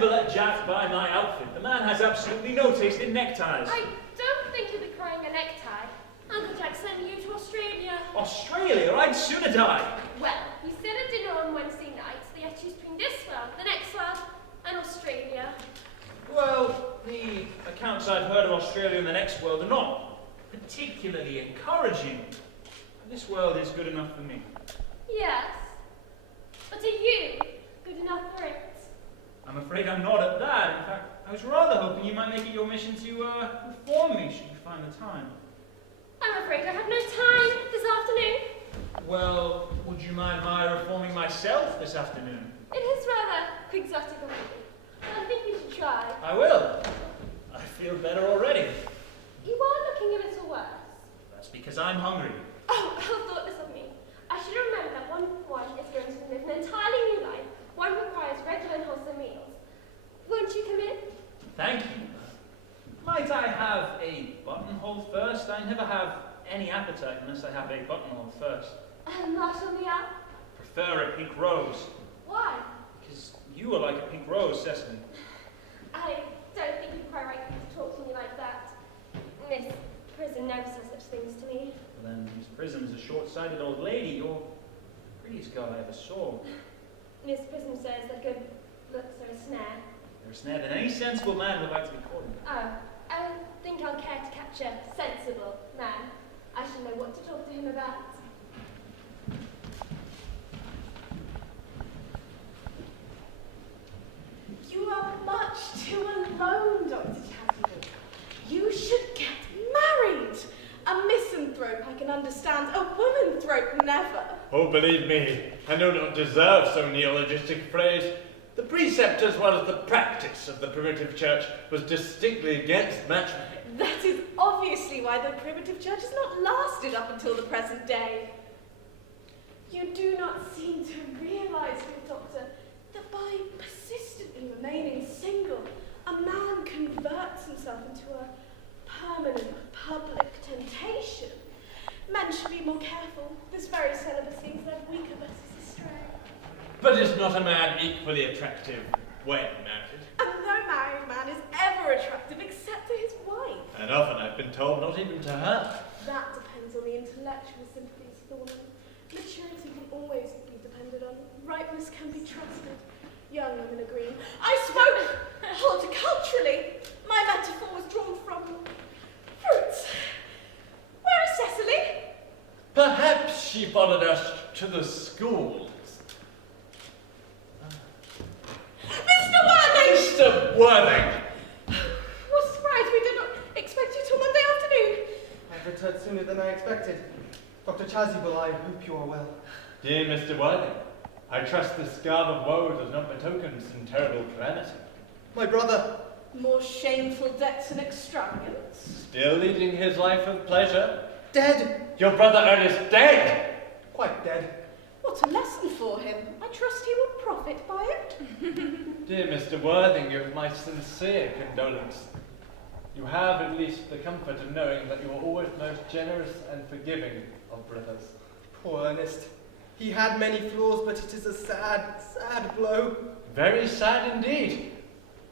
never let Jack buy my outfit. The man has absolutely no taste in neckties. I don't think you'll be crying a necktie. Uncle Jack sent you to Australia. Australia? I'd sooner die. Well, he said at dinner on Wednesday night they had to choose between this world, the next world, and Australia. Well, the accounts I've heard of Australia and the next world are not particularly encouraging. This world is good enough for me. Yes. But are you good enough for it? I'm afraid I'm not at that. In fact, I was rather hoping you might make it your mission to reform me should you find the time. I'm afraid I have no time this afternoon. Well, would you mind my reforming myself this afternoon? It is rather quixotic of me, but I think you should try. I will. I feel better already. You are looking a little worse. That's because I'm hungry. Oh, how thoughtless of me. I should remember that one is going to live an entirely new life. One requires regular and wholesome meals. Won't you come in? Thank you. Might I have a buttonhole first? I never have any appetite unless I have a buttonhole first. Marshal me up? Prefer a pink rose. Why? Because you are like a pink rose, Cecily. I don't think you're quite right to talk to me like that. Miss Prism never says such things to me. Well, then, Miss Prism is a short-sighted old lady. You're the prettiest girl I ever saw. Miss Prism says that good looks are a snare. They're a snare than any sensible man would like to be caught in. Oh, I don't think I'll care to catch a sensible man. I should know what to talk to him about. You are much too alone, Dr. Chasuble. You should get married. A misanthrope I can understand, a womanthrope never. Oh, believe me, I do not deserve so neologistic a phrase. The precept as well as the practice of the primitive church was distinctly against matchmaking. That is obviously why the primitive church has not lasted up until the present day. You do not seem to realize, good doctor, that by persistently remaining single, a man converts himself into a permanent public temptation. Men should be more careful. This very celibacy has led weaker vessels astray. But is not a man equally attractive when married? And no married man is ever attractive except to his wife. And often I've been told not even to her. That depends on the intellectual sympathies of the woman. Maturity can always be depended on. Ripeness can be trusted. Young women agree. I spoke horticulturally. My metaphor was drawn from fruits. Where is Cecily? Perhaps she followed us to the schools. Mr. Worthing! Mr. Worthing! What a surprise. We did not expect you till Monday afternoon. I've returned sooner than I expected. Dr. Chasuble, I hope you are well. Dear Mr. Worthing, I trust this garb of woe does not betoken some terrible calamity. My brother. More shameful debts and extravagance. Still leading his life of pleasure? Dead. Your brother Ernest dead! Quite dead. What a lesson for him. I trust he will profit by it. Dear Mr. Worthing, you have my sincere condolence. You have at least the comfort of knowing that you are always most generous and forgiving of brothers. Poor Earnest. He had many flaws, but it is a sad, sad blow. Very sad indeed.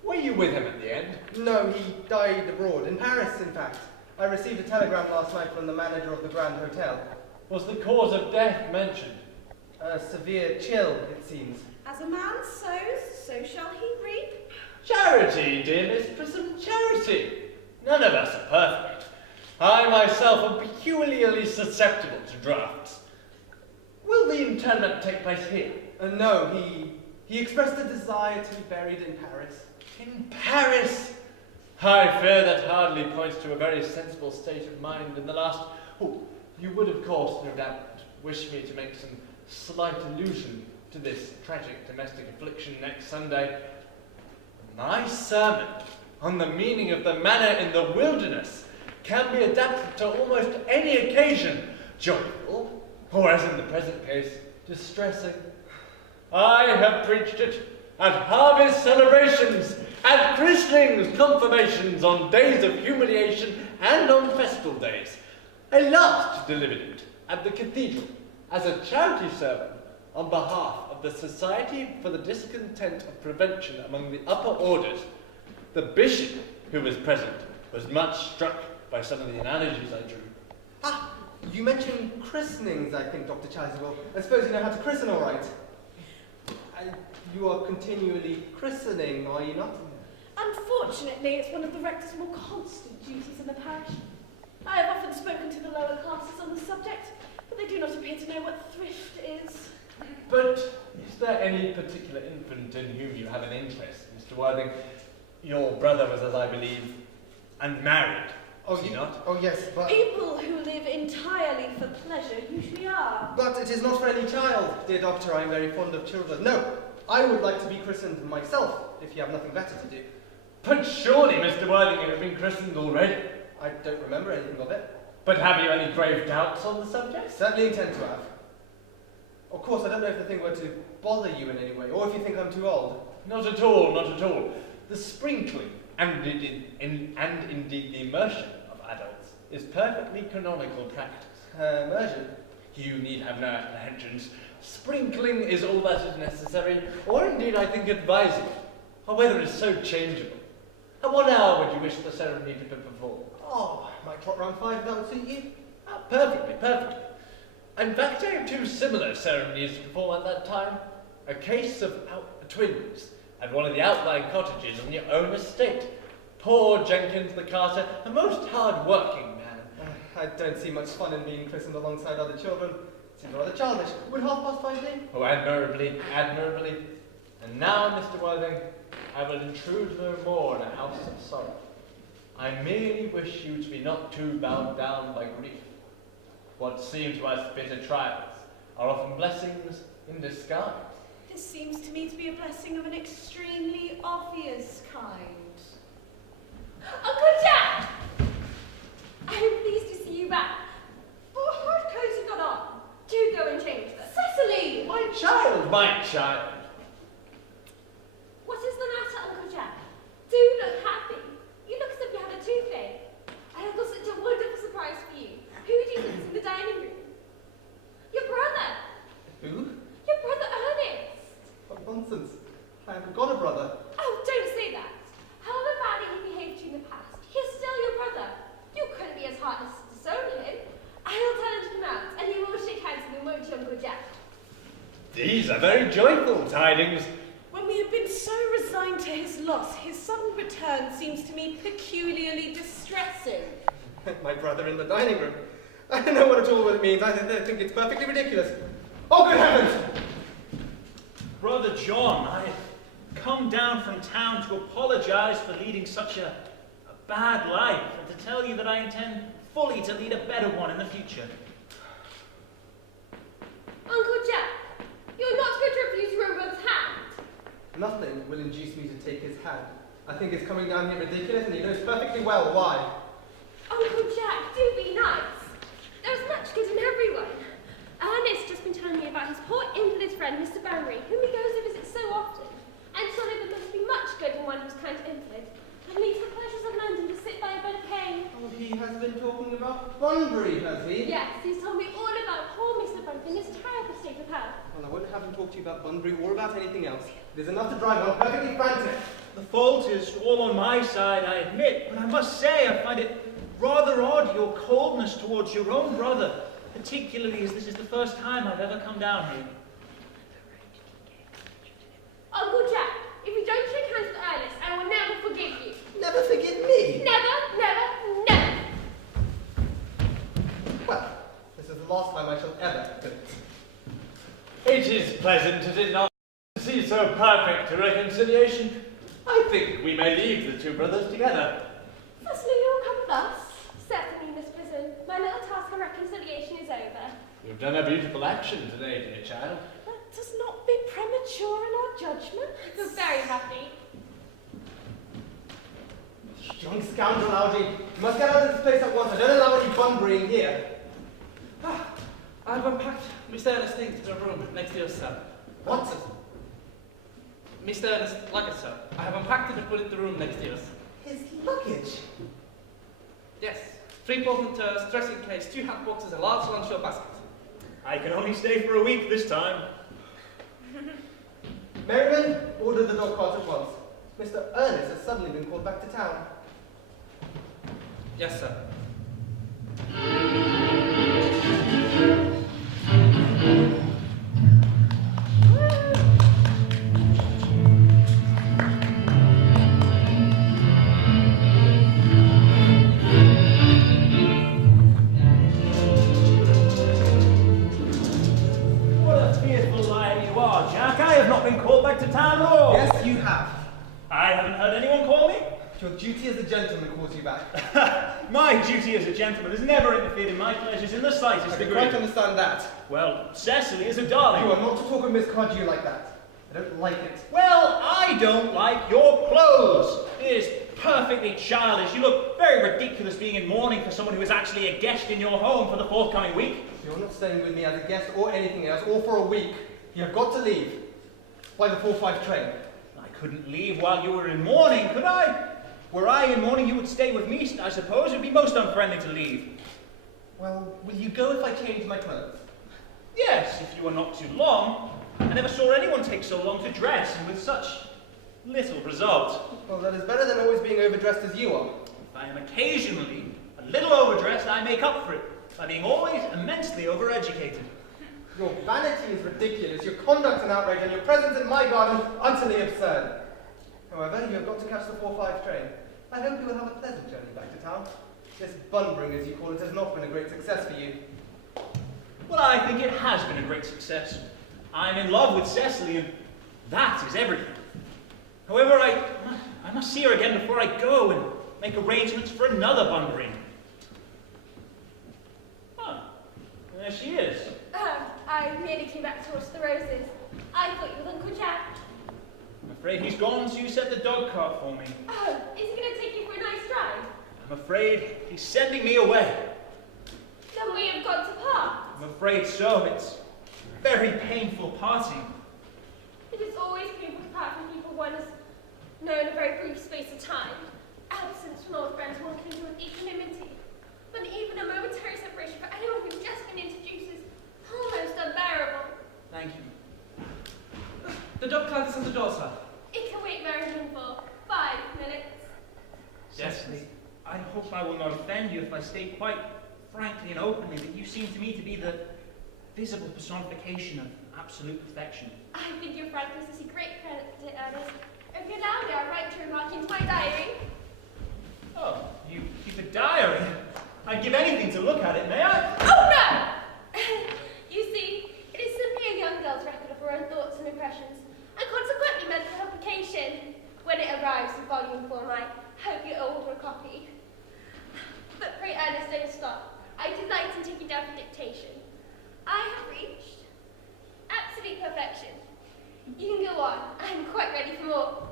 Were you with him at the end? No, he died abroad, in Paris, in fact. I received a telegram last night from the manager of the Grand Hotel. Was the cause of death mentioned? A severe chill, it seems. As a man sows, so shall he reap. Charity, dear Miss Prism, charity. None of us are perfect. I myself am peculiarly susceptible to drafts. Will the interment take place here? No, he expressed a desire to be buried in Paris. In Paris? I fear that hardly points to a very sensible state of mind in the last... Oh, you would, of course, no doubt, wish me to make some slight allusion to this tragic domestic affliction next Sunday. My sermon on the meaning of the manna in the wilderness can be adapted to almost any occasion, joyful, or as in the present case, distressing. I have preached it at harvest celebrations, at christenings, confirmations, on days of humiliation, and on festival days. I last delivered it at the cathedral as a charity sermon on behalf of of the Society for the Discontent of Prevention among the Upper Orders. The bishop, who was present, was much struck by some of the analogies I drew. Ah, you mentioned christenings, I think, Dr. Chasuble. I suppose you know how to christen all right. You are continually christening, are you not? Unfortunately, it's one of the rector's more constant duties in the parish. I have often spoken to the lower classes on the subject, but they do not appear to know what thrift is. But is there any particular infant in whom you have an interest, Mr. Worthing? Your brother was, as I believe, unmarried, was he not? Oh, yes, but... People who live entirely for pleasure usually are. But it is not for any child, dear doctor. I am very fond of children. No, I would like to be christened myself, if you have nothing better to do. But surely Mr. Worthing has been christened already. I don't remember anything of it. But have you any grave doubts on the subject? Certainly intend to have. Of course, I don't know if the thing were to bother you in any way, or if you think I'm too old. Not at all, not at all. The sprinkling, and indeed the immersion of adults, is perfectly canonical practice. Immersion? You need have no apprehensions. Sprinkling is all that is necessary, or indeed I think advisable. However, it is so changeable. At what hour would you wish the ceremony to be performed? Oh, might trot round 5 if that would suit you. Ah, perfectly, perfectly. In fact, I have 2 similar ceremonies to perform at that time. A case of twins at one of the outlying cottages on your own estate. Poor Jenkins the carter, a most hard-working man. I don't see much fun in being christened alongside other children. Seems rather childish. Would 5:30 be? Oh, admirably, admirably. And now, Mr. Worthing, I will intrude no more in a house of sorrow. I merely wish you to be not too bowed down by grief. What seem to us bitter trials are often blessings in disguise. This seems to me to be a blessing of an extremely obvious kind. Uncle Jack! I am pleased to see you back. Oh, what clothes you got on? Do go and change them. Cecily! My child, my child. What is the matter, Uncle Jack? Do look happy. You look as if you had a toothache. I have got such a wonderful surprise for you. Who do you think is in the dining room? Your brother. Who? Your brother Ernest. What nonsense. I haven't got a brother. Oh, don't say that. However badly he behaved to you in the past, he is still your brother. You couldn't be as heartless as to disown him. I'll tell him to come out, and he will shake hands with me, won't you, Uncle Jack? These are very joyful tidings. When we have been so resigned to his loss, his sudden return seems to me peculiarly distressing. My brother in the dining room. I don't know what at all what it means. I think it's perfectly ridiculous. Oh, good heavens! Brother John, I have come down from town to apologize for leading such a bad life, and to tell you that I intend fully to lead a better one in the future. Uncle Jack, you're not going to refuse your own brother's hand. Nothing will induce me to take his hand. I think it's coming down here ridiculous, and he knows perfectly well why. Uncle Jack, do be nice. There's much good in everyone. Ernest's just been telling me about his poor invalid friend, Mr. Banbury, whom he goes to visit so often, and surely there must be much good in one who's kind of invalid, and leaves the pleasures of London to sit by a bed of cane. Oh, he has been talking about Bunbury, has he? Yes, he's told me all about poor Mr. Bunbury and his terrible state of health. Well, I won't have him talk to you about Bunbury or about anything else. There's enough to drive on perfectly frantic. The fault is all on my side, I admit, but I must say I find it rather odd, your coldness towards your own brother, particularly as this is the first time I've ever come down here. Uncle Jack, if you don't shake hands with Ernest, I will never forgive you. Never forgive me? Never, never, never. Well, this is the last time I shall ever do it. It is pleasant, is it not, to see so perfect a reconciliation? I think we may leave the 2 brothers together. Cecily, you will come with us? Certainly, Miss Prism. My little task of reconciliation is over. You've done a beautiful action today, dear child. Let us not be premature in our judgment. We're very happy. Young scoundrel, Algie. You must get out of this place at once. I don't allow any Bunburying here. I've unpacked Mr. Ernest's things to the room next to your cell. What? Mr. Ernest, luggage, sir. I have unpacked it and put it in the room next to yours. His luggage? Yes. 3 portmanteaus, dressing case, 2 hat boxes, a large lunchroom basket. I can only stay for a week this time. Merriman, order the dog cart at once. Mr. Earnest has suddenly been called back to town. Yes, sir. Back to town, or? Yes, you have. I haven't heard anyone call me. Your duty as a gentleman calls you back. My duty as a gentleman has never interfered in my pleasures in the slightest I can degree. quite understand that. Well, Cecily is a darling. You are not to talk of Miss Cardew like that. I don't like it. Well, I don't like your clothes. It is perfectly childish. You look very ridiculous being in mourning for someone who is actually a guest in your home for the forthcoming week. You're not staying with me as a guest or anything else, or for a week. You have got to leave. By the 4:05 train. I couldn't leave while you were in mourning, could I? Were I in mourning, you would stay with me, I suppose. It would be most unfriendly to leave. Well, will you go if I change my clothes? Yes, if you are not too long. I never saw anyone take so long to dress, and with such little result. Well, that is better than always being overdressed as you are. If I am occasionally a little overdressed, I make up for it by being always immensely overeducated. Your vanity is ridiculous, your conduct an outrage, and your presence in my garden utterly absurd. However, you have got to catch the 4:05 train. I hope you will have a pleasant journey back to town. This bunbring, as you call it, has not been a great success for you. Well, I think it has been a great success. I'm in love with Cecily, and that is everything. However, I must see her again before I go and make arrangements for another bunbring. Ah, there she is. I merely came back to watch the roses. I thought you were Uncle Jack. I'm afraid he's gone to set the dog cart for me. Oh, is he going to take you for a nice drive? I'm afraid he's sending me away. Then we have got to part. I'm afraid so. It's very painful parting. It is always painful to part from people one has known a very brief space of time. Absence from old friends one can do with equanimity. But even a momentary separation for anyone who's just been introduced is almost unbearable. Thank you. The dog cart is at the door, sir. It can wait Merriman for 5 minutes. Cecily, I hope I will not offend you if I state quite frankly and openly that you seem to me to be the visible personification of absolute perfection. I think your frankness is a great credit to Ernest. If you allow me, I'll write your remark into my diary. Oh, you keep a diary? I'd give anything to look at it, may I? Oh, no! You see, it is simply a young girl's record of her own thoughts and impressions, and consequently meant for publication. When it arrives in volume form, I hope you order a copy. But pray, Ernest, don't stop. I delight in taking down for dictation. I have reached absolute perfection. You can go on. I'm quite ready for more.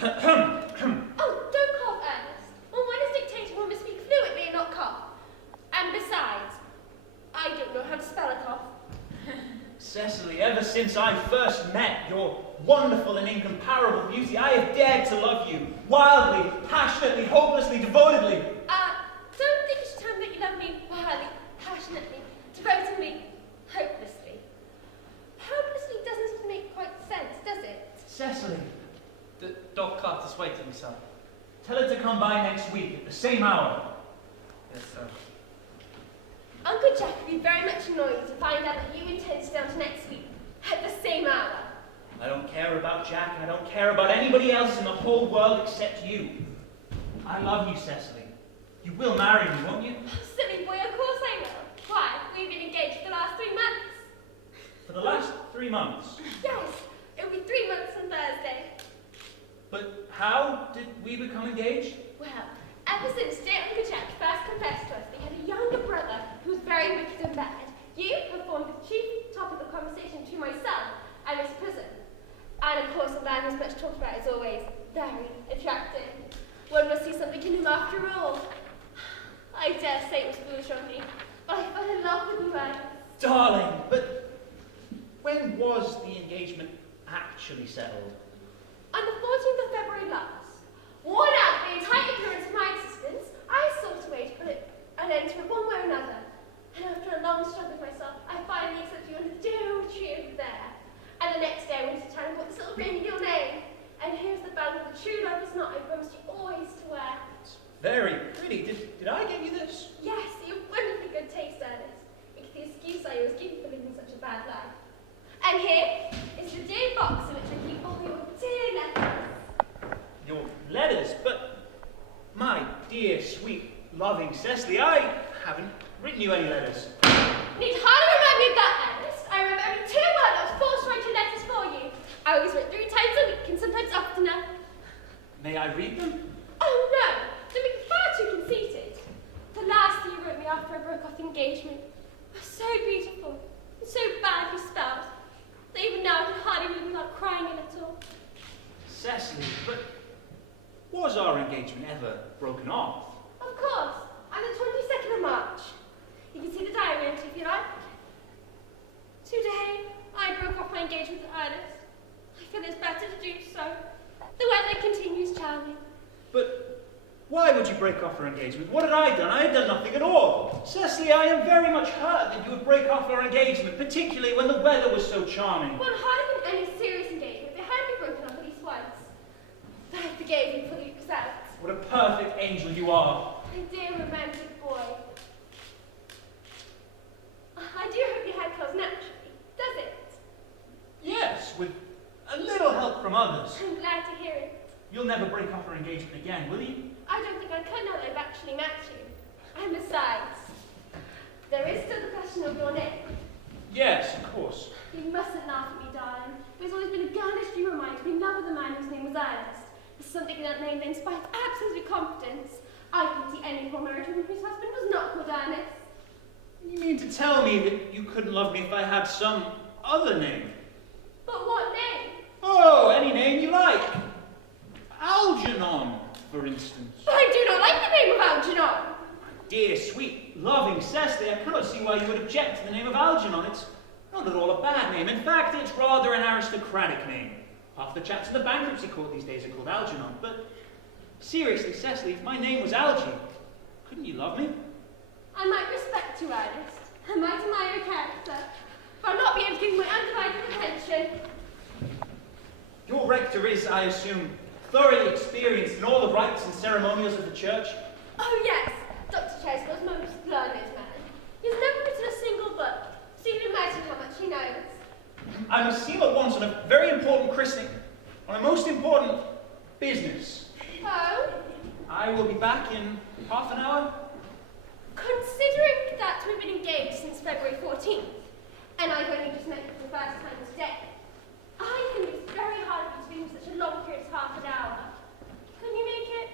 Oh, don't cough, Ernest. When one is dictating, one must speak fluently and not cough. And besides, I don't know how to spell a cough. Cecily, ever since I first met your wonderful and incomparable beauty, I have dared to love you, wildly, passionately, hopelessly, devotedly. Don't think it's time that you love me wildly, passionately, devotedly, hopelessly. Hopelessly doesn't make quite sense, does it? Cecily, The dog cart is waiting, sir. tell her to come by next week at the same hour. Yes, sir. Uncle Jack would be very much annoyed to find out that you intend to stay until next week at the same hour. I don't care about Jack, and I don't care about anybody else in the whole world except you. I love you, Cecily. You will marry me, won't you? Oh, silly boy, of course I will. Why, we've been engaged for the last 3 months. For the last 3 months. Yes, it'll be 3 months on Thursday. But how did we become engaged? Well, ever since dear Uncle Jack first confessed to us that he had a younger brother who was very wicked and bad, you have formed the chief topic of conversation between myself and Miss Prism. And of course, a man who's much talked about is always very attractive. One must see something in him after all. I dare say it was foolish of me, but I fell in love with you, Ernest. Darling, but when was the engagement actually settled? On the 14th of February last, worn out by the entire ignorance of my existence, I sought a way to put an end to it one way or another. And after a long struggle with myself, I finally accepted you under the dear old tree over there. And the I get you this? Yes, you have wonderfully good taste, Ernest. It's the excuse I always give for living such a bad life. And here is the dear box in which I keep all your dear letters. Your letters? But, my dear, sweet, loving Cecily, I haven't written you any letters. Need hardly remind me of that, Ernest. I remember every 2 months I was forced to write your letters for you. I always wrote 3 times a week and sometimes oftener. May I read them? Oh no, don't be far too conceited. The last that you wrote me after I broke off the engagement was so beautiful and so badly spelled that even now I can hardly read without crying a little. Cecily, but was our engagement ever broken off? Of course, on the 22nd of March. You can see the diary entry if you like. Today, I broke off my engagement with Earnest. I feel it's better to do so. The weather continues charming. But why would you break off our engagement? What had I done? I had done nothing at all. Cecily, I am very much hurt that you would break off our engagement, particularly when the weather was so charming. Well, hardly been any serious engagement. They had been broken off at least once. But I forgave you for the exact. What a perfect angel you are. My dear romantic boy. I do hope your hair curls naturally, does it? Yes, with a little help from others. I'm glad to hear it. You'll never break off our engagement again, will you? I don't think I could now that I've actually met you. And besides, there is still the question of your name. Yes, of course. You mustn't laugh at me, darling. There's always been a girlish dream of mine to be in love with a man whose name was Ernest. There's something in that name that inspires absolute confidence. I can see any poor married woman whose husband was not called Ernest. You mean to tell me that you couldn't love me if I had some other name? But what name? Oh, any name you like. Algernon, for instance. But I do not like the name of Algernon. Dear, sweet, loving Cecily, I cannot see why you would object to the name of Algernon. It's not at all a bad name. In fact, it's rather an aristocratic name. Half the chaps in the bankruptcy court these days are called Algernon. But seriously, Cecily, if my name was Algie, couldn't you love me? I might respect you, Ernest. I might admire your character, but I'll not be able to give you my undivided attention. Your rector is, I assume, thoroughly experienced in all the rites and ceremonials of the church. Oh yes, Dr. Chasuble's most learned man. He's never written a single book, so you can imagine how much he knows. I must see him at once on a very important christening, on a most important business. Oh? I will be back in half an hour. Considering that we've been engaged since February 14th, and I've only just met you for the first time today, I think it's very hard for you to be in such a long period as half an hour. Can you make it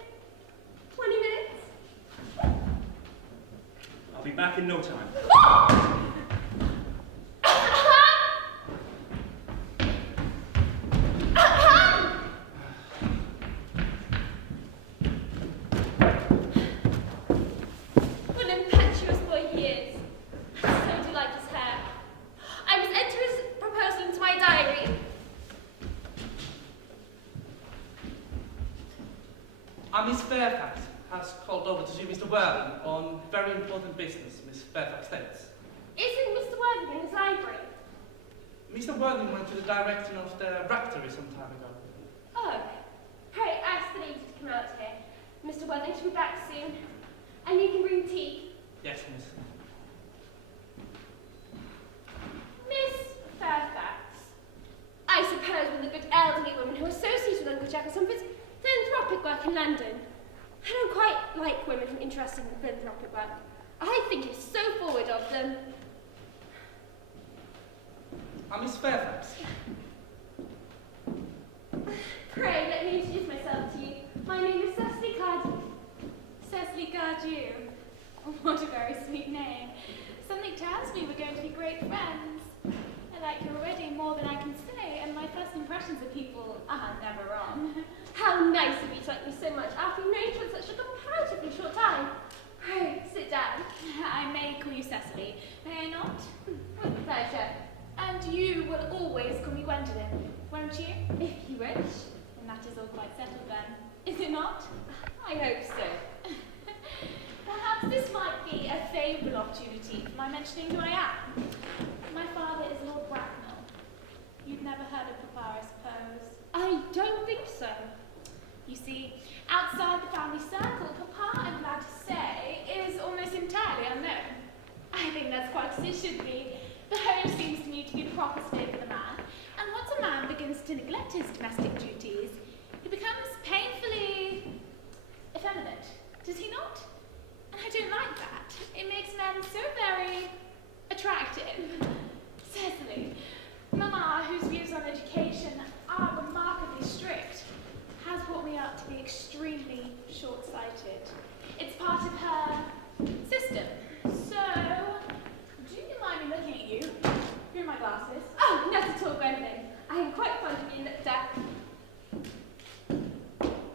20 minutes? I'll be back in no time. What an impetuous boy he is. I so do like his hair. I must enter his proposal into my diary. Miss Fairfax has called over to see Mr. Wilde on very important business, Miss Fairfax states. Isn't Mr. Worthing in his library? Mr. Worthing went to the direction of the rectory some time ago. Oh, pray ask the lady to come out here. Mr. Worthing should be back soon. And you can bring tea. Yes, miss. Miss Fairfax, I suppose one of the good elderly women who associates with Uncle Jack or some of his philanthropic work in London. I don't quite like women who are interested in philanthropic work. I think it's so forward of them. Miss Fairfax. Pray, let me introduce myself to you. My name is Cecily Cardew. Cecily Cardew. What a very sweet name. Something tells me we're going to be great friends. I like you already more than I can say, and my first impressions of people are never wrong. How nice of you to like me so much after you've known each other such a comparatively short time. Pray, sit down. I may call you Cecily, may I not? With pleasure. And you will always call me Gwendolen, won't you? If you wish. And that is all quite settled then, is it not? I hope so. Perhaps this might be a favourable opportunity for my mentioning who I am. My father is Lord Bracknell. You've never heard of Papa, I suppose? I don't think so. You see, outside the family circle, Papa, I'm glad to say, course, it should be. The home seems to me to be the proper state for the man, and once a man begins to neglect his domestic duties, he becomes painfully effeminate. Does he not? And I don't like that. It makes men so very attractive. Cecily, Mamma, whose views on education are remarkably strict, has brought me up to be extremely short-sighted. It's part of her system. So, do you mind me looking at you through my glasses? Oh, not at all, Gwendolen. I am quite fond of being looked at.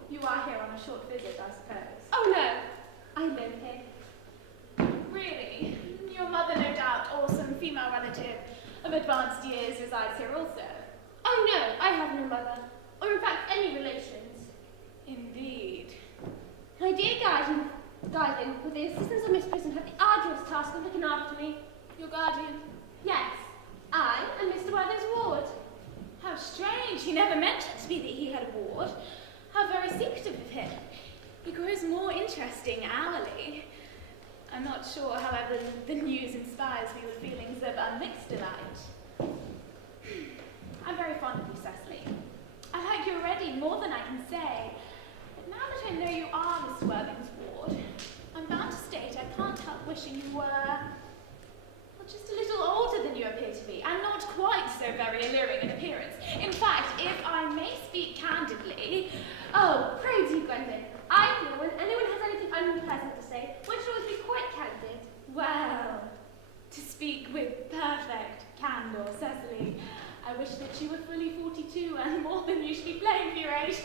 You are here on a short visit, I suppose. Oh no, I live here. Really? Your mother, no doubt, or some female relative of advanced years resides here also. Oh no, I have no mother, or in fact any relations. Indeed. My dear guardian, with the assistance of Miss Prism, had the arduous task of looking after me. Your guardian? Yes, I am Mr. Wadler's ward. How strange. He never mentioned to me that he had a ward. How very secretive of him. He grows more interesting hourly. I'm not sure, however, the news inspires me with feelings of unmixed delight. I'm very fond of you, Cecily. I like you already, more than I can say. But now that I know you are Mr. Worthing's ward, I'm bound to state I can't help wishing you were, well, just a little older than you appear to be, and not quite so very alluring in appearance. In fact, if I may speak candidly... Oh, pray do, Gwendolen. I feel when anyone has anything unpleasant to say, one should always be quite candid. Well, to speak with perfect candour, Cecily, I wish that you were fully 42 and more than usually playing for your age.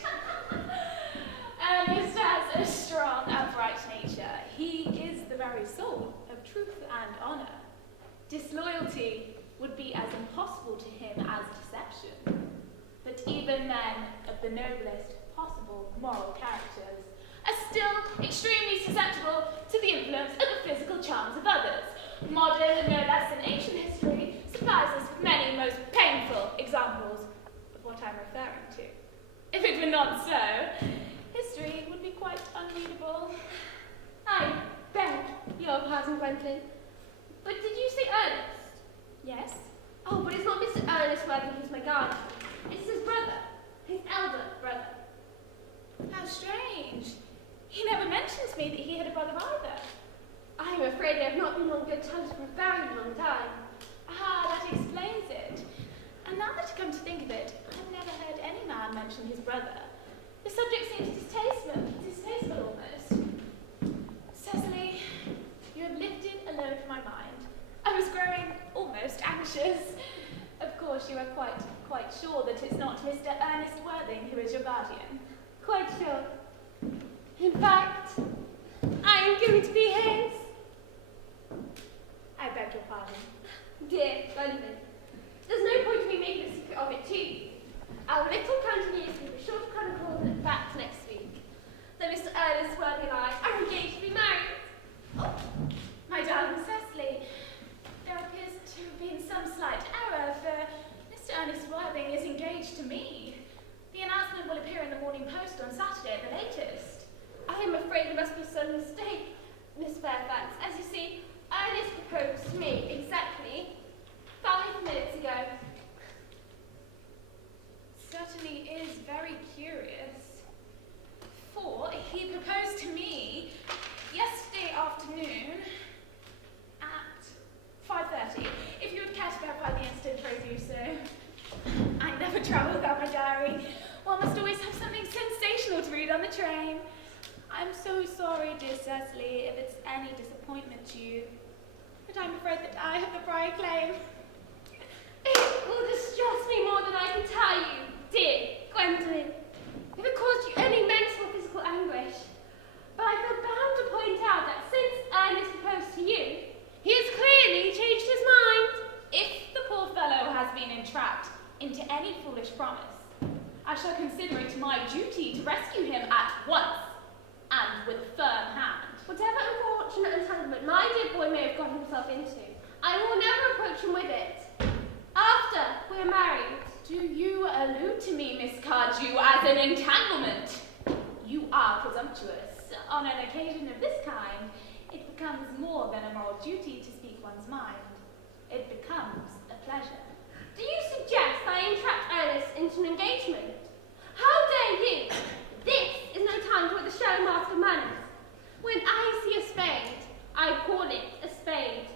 Ernest has a strong, upright nature. He is the very soul of truth and honour. Disloyalty would be as impossible to him as deception. But even men of the noblest possible moral characters are still extremely susceptible to the influence of the physical charms of others. Modern, no less than ancient history supplies us with many most painful examples of what I'm referring to. If it were not so, history would be quite unreadable. I beg your pardon, Gwendolen. But did you say Ernest? Yes? Oh, but it's not Mr. Ernest Worthing who's my guardian. It's his brother, his elder brother. How strange. He never mentioned to me that he had a brother either. I am afraid they have not been on good terms for a very long time. Ah, that explains it. And now that I come to think of it, I've never heard any man mention his brother. The subject seems distasteful almost. Cecily, you have lifted a load from my mind. I was growing almost anxious. Of course, you are quite sure that it's not Mr. Ernest Worthing who is your guardian. Quite sure. In fact, I am going to be his. I beg your pardon. Dear Gwendolen, there's no point in me making a secret of it to you. Our little county newspaper sure to chronicle the facts next week. That Mr. Ernest Worthing and I are engaged to be married. Oh, my darling Cecily, there appears to have been some slight error, for Mr. Ernest Worthing is engaged to me. The announcement will appear in the Morning Post on Saturday at the latest. I am afraid there must be some mistake, Miss Fairfax. As you see, Ernest proposed to me exactly 5 minutes ago. Certainly is very curious. For he proposed to me yesterday afternoon at 5:30. If you would care to verify the incident, pray do so. I never travel without my diary. One must always have something sensational to read on the train. I'm so sorry, dear Cecily, if it's any disappointment to you. But I'm afraid that I have the prior claim. It will distress me more than I can tell you, dear Gwendolen, if it caused you any mental or physical anguish. But I feel bound to point out that since Ernest proposed to you, he has clearly changed his mind. If the poor fellow has been entrapped into any foolish promise, I shall consider it my duty to rescue him at once, and with a firm hand. Whatever unfortunate entanglement my dear boy may have got himself into, I will never approach him with it. After we are married. Do you allude to me, Miss Cardew, as an entanglement? You are presumptuous. On an occasion of this kind, it becomes more than a moral duty to speak one's mind. it becomes a pleasure. Do you suggest I entrap Earnest into an engagement? How dare you? This is no time for the show master manners. When I see a spade, I call it a spade.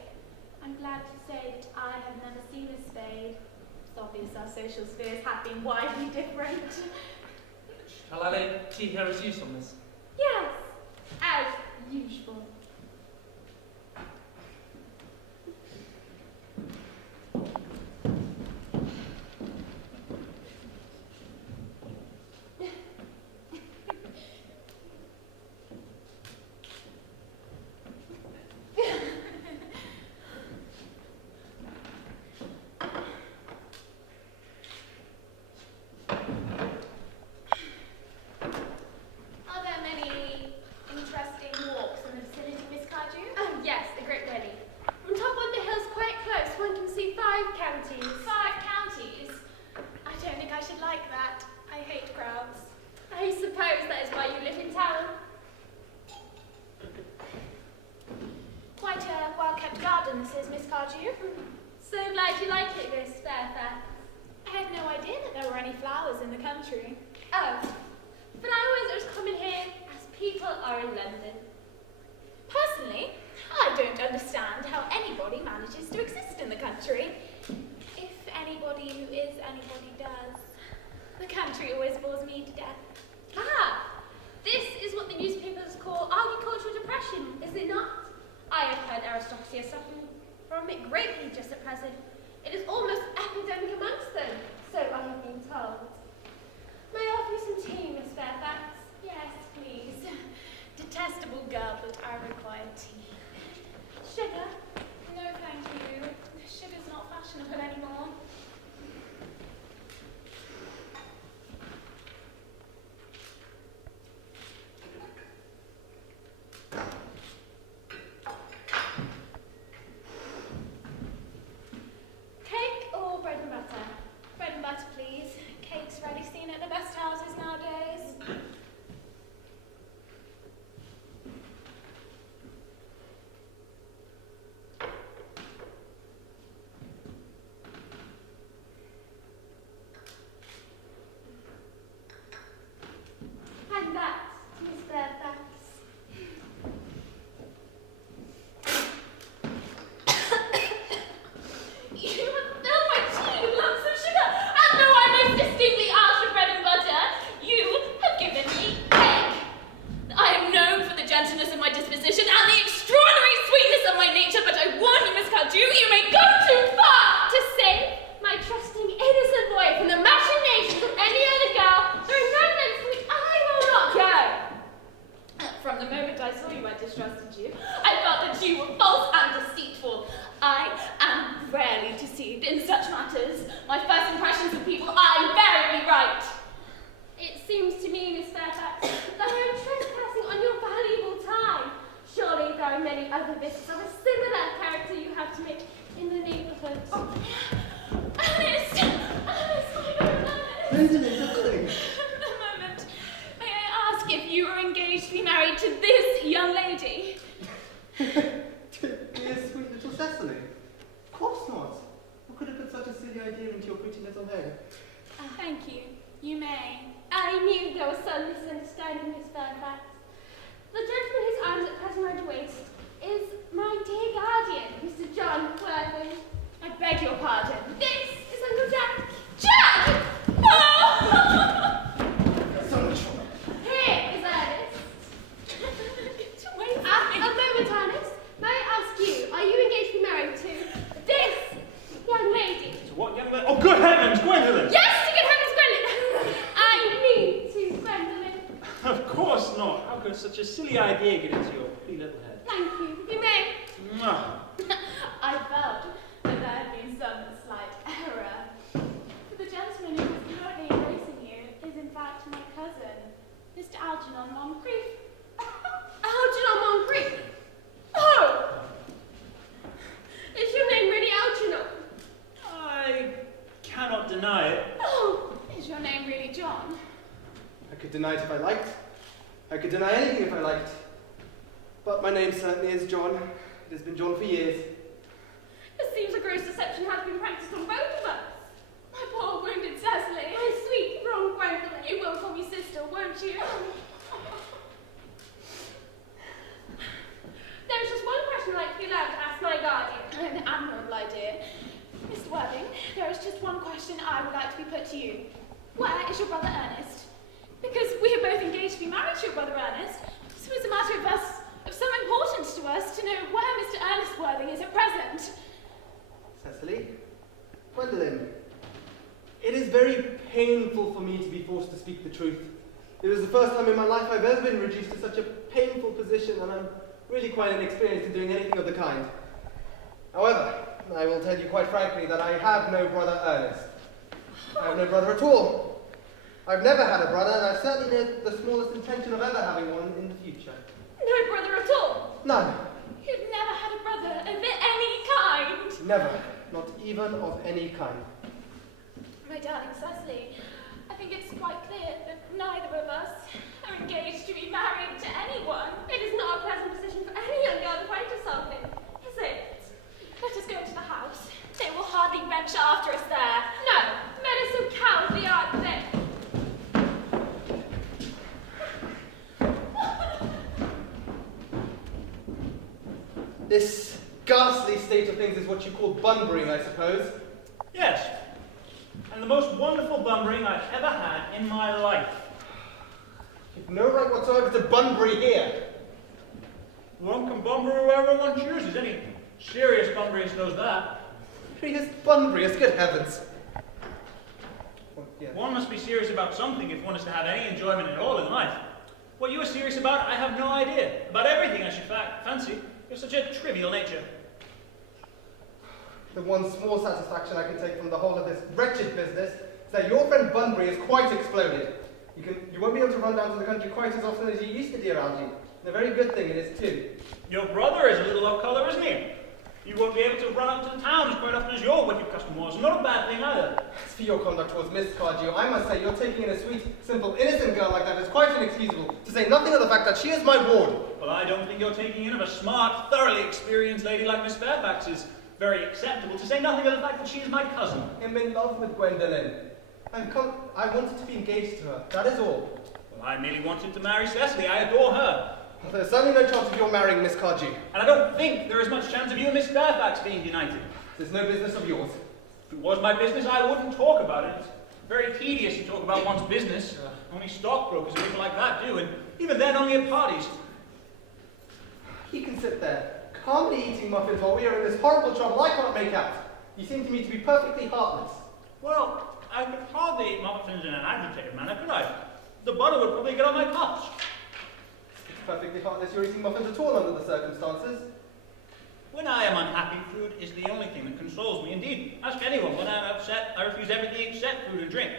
I'm glad to say that I have never seen a spade. It's obvious our social spheres have been widely different. Shall I lay tea here as use on this? Yes, as usual. Are there many interesting walks in the vicinity, Miss Cardew? Oh yes, a great many. From top of the hills quite close, one can see 5 counties. 5 counties? I don't think I should like that. I hate crowds. I suppose that is why you live in town. Quite a well-kept garden this is, Miss Cardew. So glad you like it, Miss Fairfax. I had no idea that there were any flowers in the country. Oh, flowers are as common here as people are in London. Personally, I don't understand how anybody manages to exist in the country. If anybody who is anybody does. The country always bores me to death. Ah, this is what the newspapers call agricultural depression, is it not? I have heard aristocracy is suffering from it greatly just at present. It is almost epidemic amongst them, so I have been told. May I offer you some tea, Miss Fairfax? Yes, please. Detestable girl, but I require tea. Sugar? No, thank you. Sugar's not fashionable anymore. Cake or bread and butter? Bread and butter, please. Cake's rarely seen at the best houses nowadays. And that, Miss Fairfax. You have filled my tea with lumps of sugar, and though I most distinctly asked for bread and butter, you have given me cake. I am known for the gentleness of my disposition and the extraordinary sweetness of my nature, but I warn you, Miss Cardew, you may go too far! To save my trusting innocent boy from the machinations of any other girl, there are no lengths which I will not go. From the moment I saw you, I distrusted you. I felt that you were false and deceitful. I am rarely deceived in such matters. My first impressions of people are invariably right. It seems to me, Miss Fairfax, that I am trespassing on your valuable time. Surely there are many other visits of a similar character you have to make in the neighbourhood. Ernest! Ernest, my God, Ernest! Gwendolen, darling. A moment. May I ask if you are engaged to be married to this young lady? Dear sweet little Cecily. Of course not. Who could have put such a silly idea into your pretty little head? Thank you. You may. I knew there was some misunderstanding, Miss Fairfax. The gentleman whose arms at present round your waist is my dear guardian, Mr. John Worthing. I beg your pardon. This is Uncle Jack. Jack! No! So much trouble. Here is Ernest. Wait for A me. moment, Ernest. May I ask you, are you engaged to be married to this young lady? To what young man? Oh, good heavens, Gwendolen! Yes, to get her Miss Gwendolen. I mean to Gwendolen. Of course not. How could such a silly idea get into your pretty little head? Thank you. You may. Mwah. I felt that there had been some slight error. The gentleman who is currently embracing you is in fact my cousin, Mr. Algernon Moncrief. Algernon Moncrief. Oh! Is your name really Algernon? I cannot deny it. Oh! Is your name really John? I could deny it if I liked. I could deny anything if I liked. But my name certainly is John. It has been John for years. It seems a gross deception has been practiced on both of us. My poor wounded Cecily. My sweet, wrong Gwendolen. You will call me sister, won't you? There's just one question I'd like to be allowed to ask my guardian. An admirable idea. Mr. Worthing, there is just one question I would like to be put to you. Where is your brother Ernest? Because we are both engaged to be married to your brother Ernest, so it's a matter of some importance to us to know where Mr. Ernest Worthing is at present. Cecily? Gwendolen? It is very painful for me to be forced to speak the truth. It was the first time in my life I've ever been reduced to such a painful position, and I'm really quite inexperienced in doing anything of the kind. However, I will tell you quite frankly that I have no brother Ernest. I have no brother at all. I've never had a brother, and I've certainly no the smallest intention of ever having one in the future. No brother at all? None. You've never had a brother of any kind? Never. Not even of any kind. My darling Cecily, I think it's quite clear that neither of us are engaged to be married to anyone. It is not a pleasant position for any young girl to find herself in, is it? Let us go to the house. They will hardly venture after us there. No, men are so cowardly, aren't they? This ghastly state of things is what you call bunburying, I suppose. Yes. And the most wonderful bunburying I've ever had in my life. You've no right whatsoever to bunbury here. One can bunbury wherever one chooses. Any serious bunburyist knows that. Serious bunburyist, good heavens. Well, yeah. One must be serious about something if one is to have any enjoyment at all in life. What you are serious about, I have no idea. About everything, I should fancy. You have such a trivial nature. The one small satisfaction I can take from the whole of this wretched business is that your friend Bunbury is quite exploded. You won't be able to run down to the country quite as often as you used to, dear Algie. And a very good thing it is too. Your brother is a little off colour, isn't he? You won't be able to run up to the towns quite often as your wicked custom was. Not a bad thing either. As for your conduct towards Miss Cardew, I must say you're taking in a sweet, simple, innocent girl like that is quite inexcusable, to say nothing of the fact that she is my ward. Well, I don't think you're taking in of a smart, thoroughly experienced lady like Miss Fairfax is very acceptable, to say nothing of the fact that she is my cousin. I'm in love with Gwendolen. I wanted to be engaged to her, that is all. Well, I merely wanted to marry Cecily. I adore her. Well, there's certainly no chance of your marrying Miss Cardew. And I don't think there is much chance of you and Miss Fairfax being united. There's no business of yours. If it was my business, I wouldn't talk about it. It's very tedious to talk about one's business. Only stockbrokers and people like that do, and even then only at parties. He can sit there, calmly eating muffins while we are in this horrible trouble I can't make out. You seem to me to be perfectly heartless. Well, I could hardly eat muffins in an agitated manner, could I? The butter would probably get on my cuffs. It's perfectly heartless you're eating muffins at all under the circumstances. When I am unhappy, food is the only thing that consoles me. Indeed, ask anyone. When I am upset, I refuse everything except food and drink.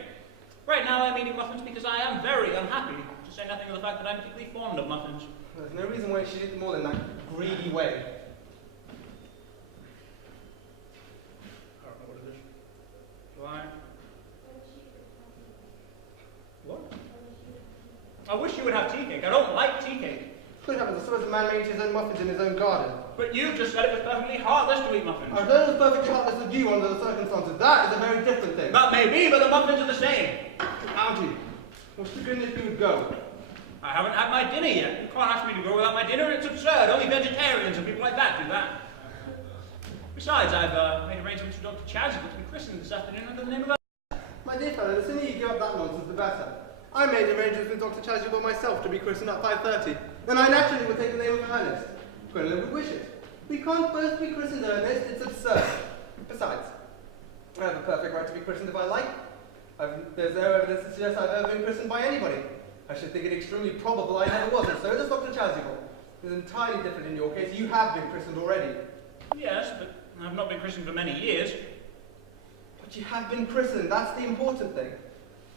Right now I am eating muffins because I am very unhappy, to say nothing of the fact that I'm particularly fond of muffins. There's no reason why you should eat them all in that greedy way. I don't know what it is. Do I? What? I wish you would have tea cake. I don't like tea cake. Good heavens, I suppose the man made his own muffins in his own garden. But you just said it was perfectly heartless to eat muffins. I know it was perfectly heartless of you under the circumstances. That is a very different thing. That may be, but the muffins are the same. Algie, what's the goodness you would go? I haven't had my dinner yet. You can't ask me to go without my dinner. It's absurd. Only vegetarians and people like that do that. Besides, I've made arrangements for Dr. Chasuble to be christened this afternoon under the name of... My dear fellow, the sooner you give up that nonsense, the better. I made arrangements with Dr. Chasuble myself to be christened at 5:30, and I naturally would take the name of Earnest. Gwendolen would wish it. We can't both be christened Earnest, it's absurd. Besides, I have a perfect right to be christened if I like. There's no evidence to suggest I've ever been christened by anybody. I should think it extremely probable I never was, and so does Dr. Chasuble. It's entirely different in your case. You have been christened already. Yes, but I've not been christened for many years. But you have been christened, that's the important thing.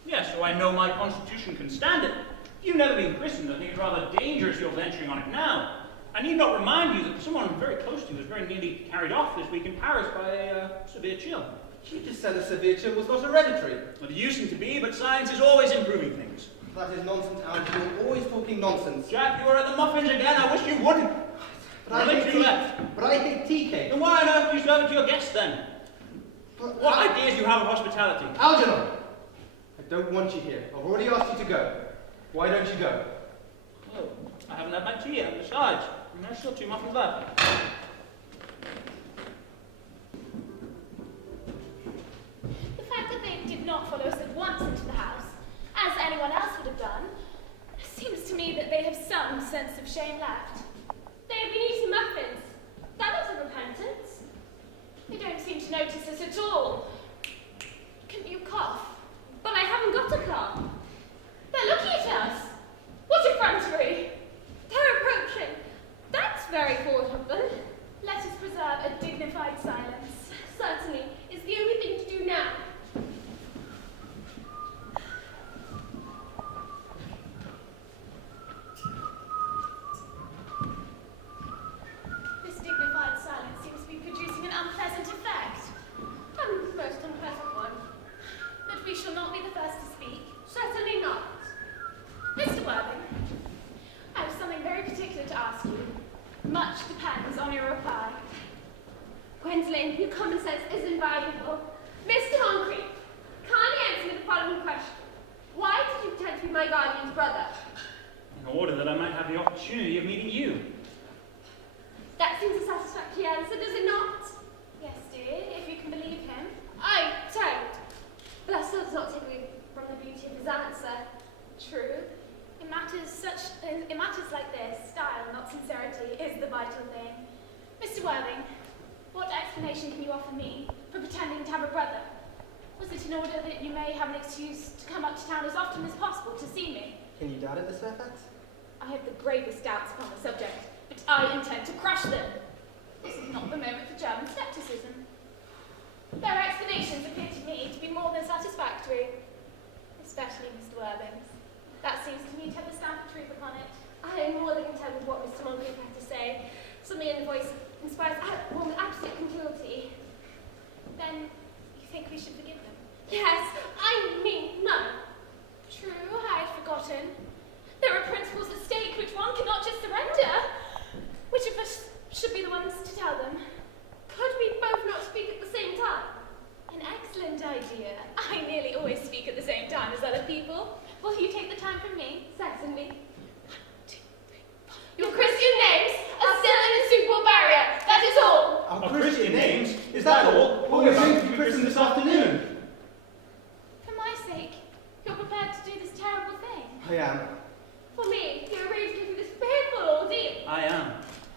Yes, so I know my constitution can stand it. If you've never been christened, I think it's rather dangerous you're venturing on it now. I need not remind you that someone very close to you was very nearly carried off this week in Paris by a severe chill. You just said a severe chill was not hereditary. Well, it used to be, but science is always improving things. That is nonsense, Algie. You're always talking nonsense. Jack, you are at the muffins again. I wish you wouldn't. But I hate tea cake. Then why on earth do you serve it to your guests then? But What ideas do you have of hospitality? Algernon! I don't want you here. I've already asked you to go. Why don't you go? Oh, I haven't had my tea yet, and besides, there's still 2 muffins left. The fact that they did not follow us at once into the house, as anyone else would have done, seems to me that they have some sense of shame left. They have been eating muffins. That wasn't repentance. They don't seem to notice us at all. Can you cough? But I haven't got a cough. They're looking at us. What effrontery! They're approaching. That's very forward of them. Let us preserve a dignified silence. Certainly, it's the only thing to do now. This dignified silence seems to be producing an unpleasant effect. A most unpleasant one. But we shall not be the first to speak. Certainly not. Mr. Worthing, I have something very particular to ask you. Much depends on your reply. Gwendolen, your common sense is invaluable. Mr. Moncrief, kindly answer me the following question. Why did you pretend to be my guardian's brother? In order that I might have the opportunity of meeting you. That seems a satisfactory answer, does it not? Yes, dear, if you can believe him. I don't. But that still does not take away from the beauty of his answer. True. In matters like this, style, not sincerity, is the vital thing. Mr. Worthing, what explanation can you offer me for pretending to have a brother? Was it in order that you may have an excuse to come up to town as often as possible to see me? Can you doubt it, Miss Fairfax? I have the gravest doubts upon the subject, but I intend to crush them. This is not the moment for German scepticism. Their explanations appear to me to be more than satisfactory, especially Mr. Worthing's. That seems to me to have the stamp of truth upon it. I am more than content with what Mr. Moncrief had to say. Something in the voice inspires one with absolute credulity. Then you think we should forgive them? Yes, I mean none. True, I had forgotten. There are principles at stake which one cannot just surrender. Which of us should be the ones to tell them? Could we both not speak at the same time? An excellent idea. I nearly always speak at the same time as other people. Will you take the time from me? Certainly. 1, 2, 3, 4. Your Christian names are still an insuperable barrier. That is all. Our Christian names? Is that all? Well, we're going to be christened this afternoon. For my sake, you're prepared to do this terrible thing. I am. For me, you are ready to go through this fearful ordeal. I am.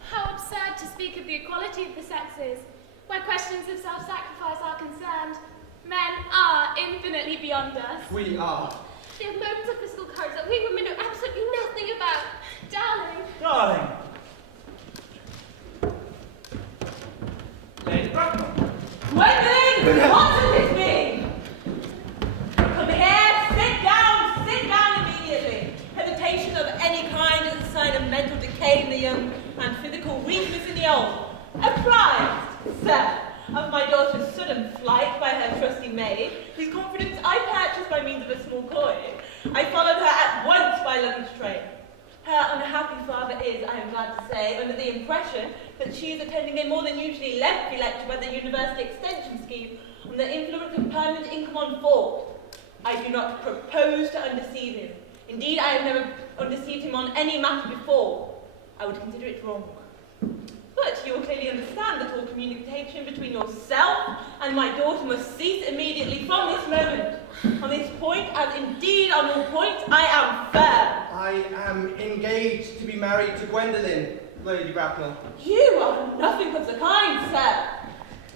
How absurd to speak of the equality of the sexes, where questions of self-sacrifice are concerned. Men are infinitely beyond us. We are. They have moments of physical courage that we women know absolutely nothing about. Darling, Darling. Lady Bracknell. Gwendolen, what does this mean? Come here, sit down immediately. Hesitation of any kind is a sign of mental decay in the young and physical weakness in the old. Apprised, sir, of my daughter's sudden flight by her trusty maid, whose confidence I purchased by means of a small coin, I followed her at once by luggage train. Her unhappy father is, I am glad to say, under the impression that she is attending a more than usually lengthy lecture by the University Extension Scheme on the influence of permanent income on thought. I do not propose to undeceive him. Indeed, I have never undeceived him on any matter before. I would consider it wrong. But you will clearly understand that all communication between yourself and my daughter must cease immediately from this moment. On this point, as indeed on all points, I am firm. I am engaged to be married to Gwendolen, Lady Bracknell. You are nothing of the kind, sir.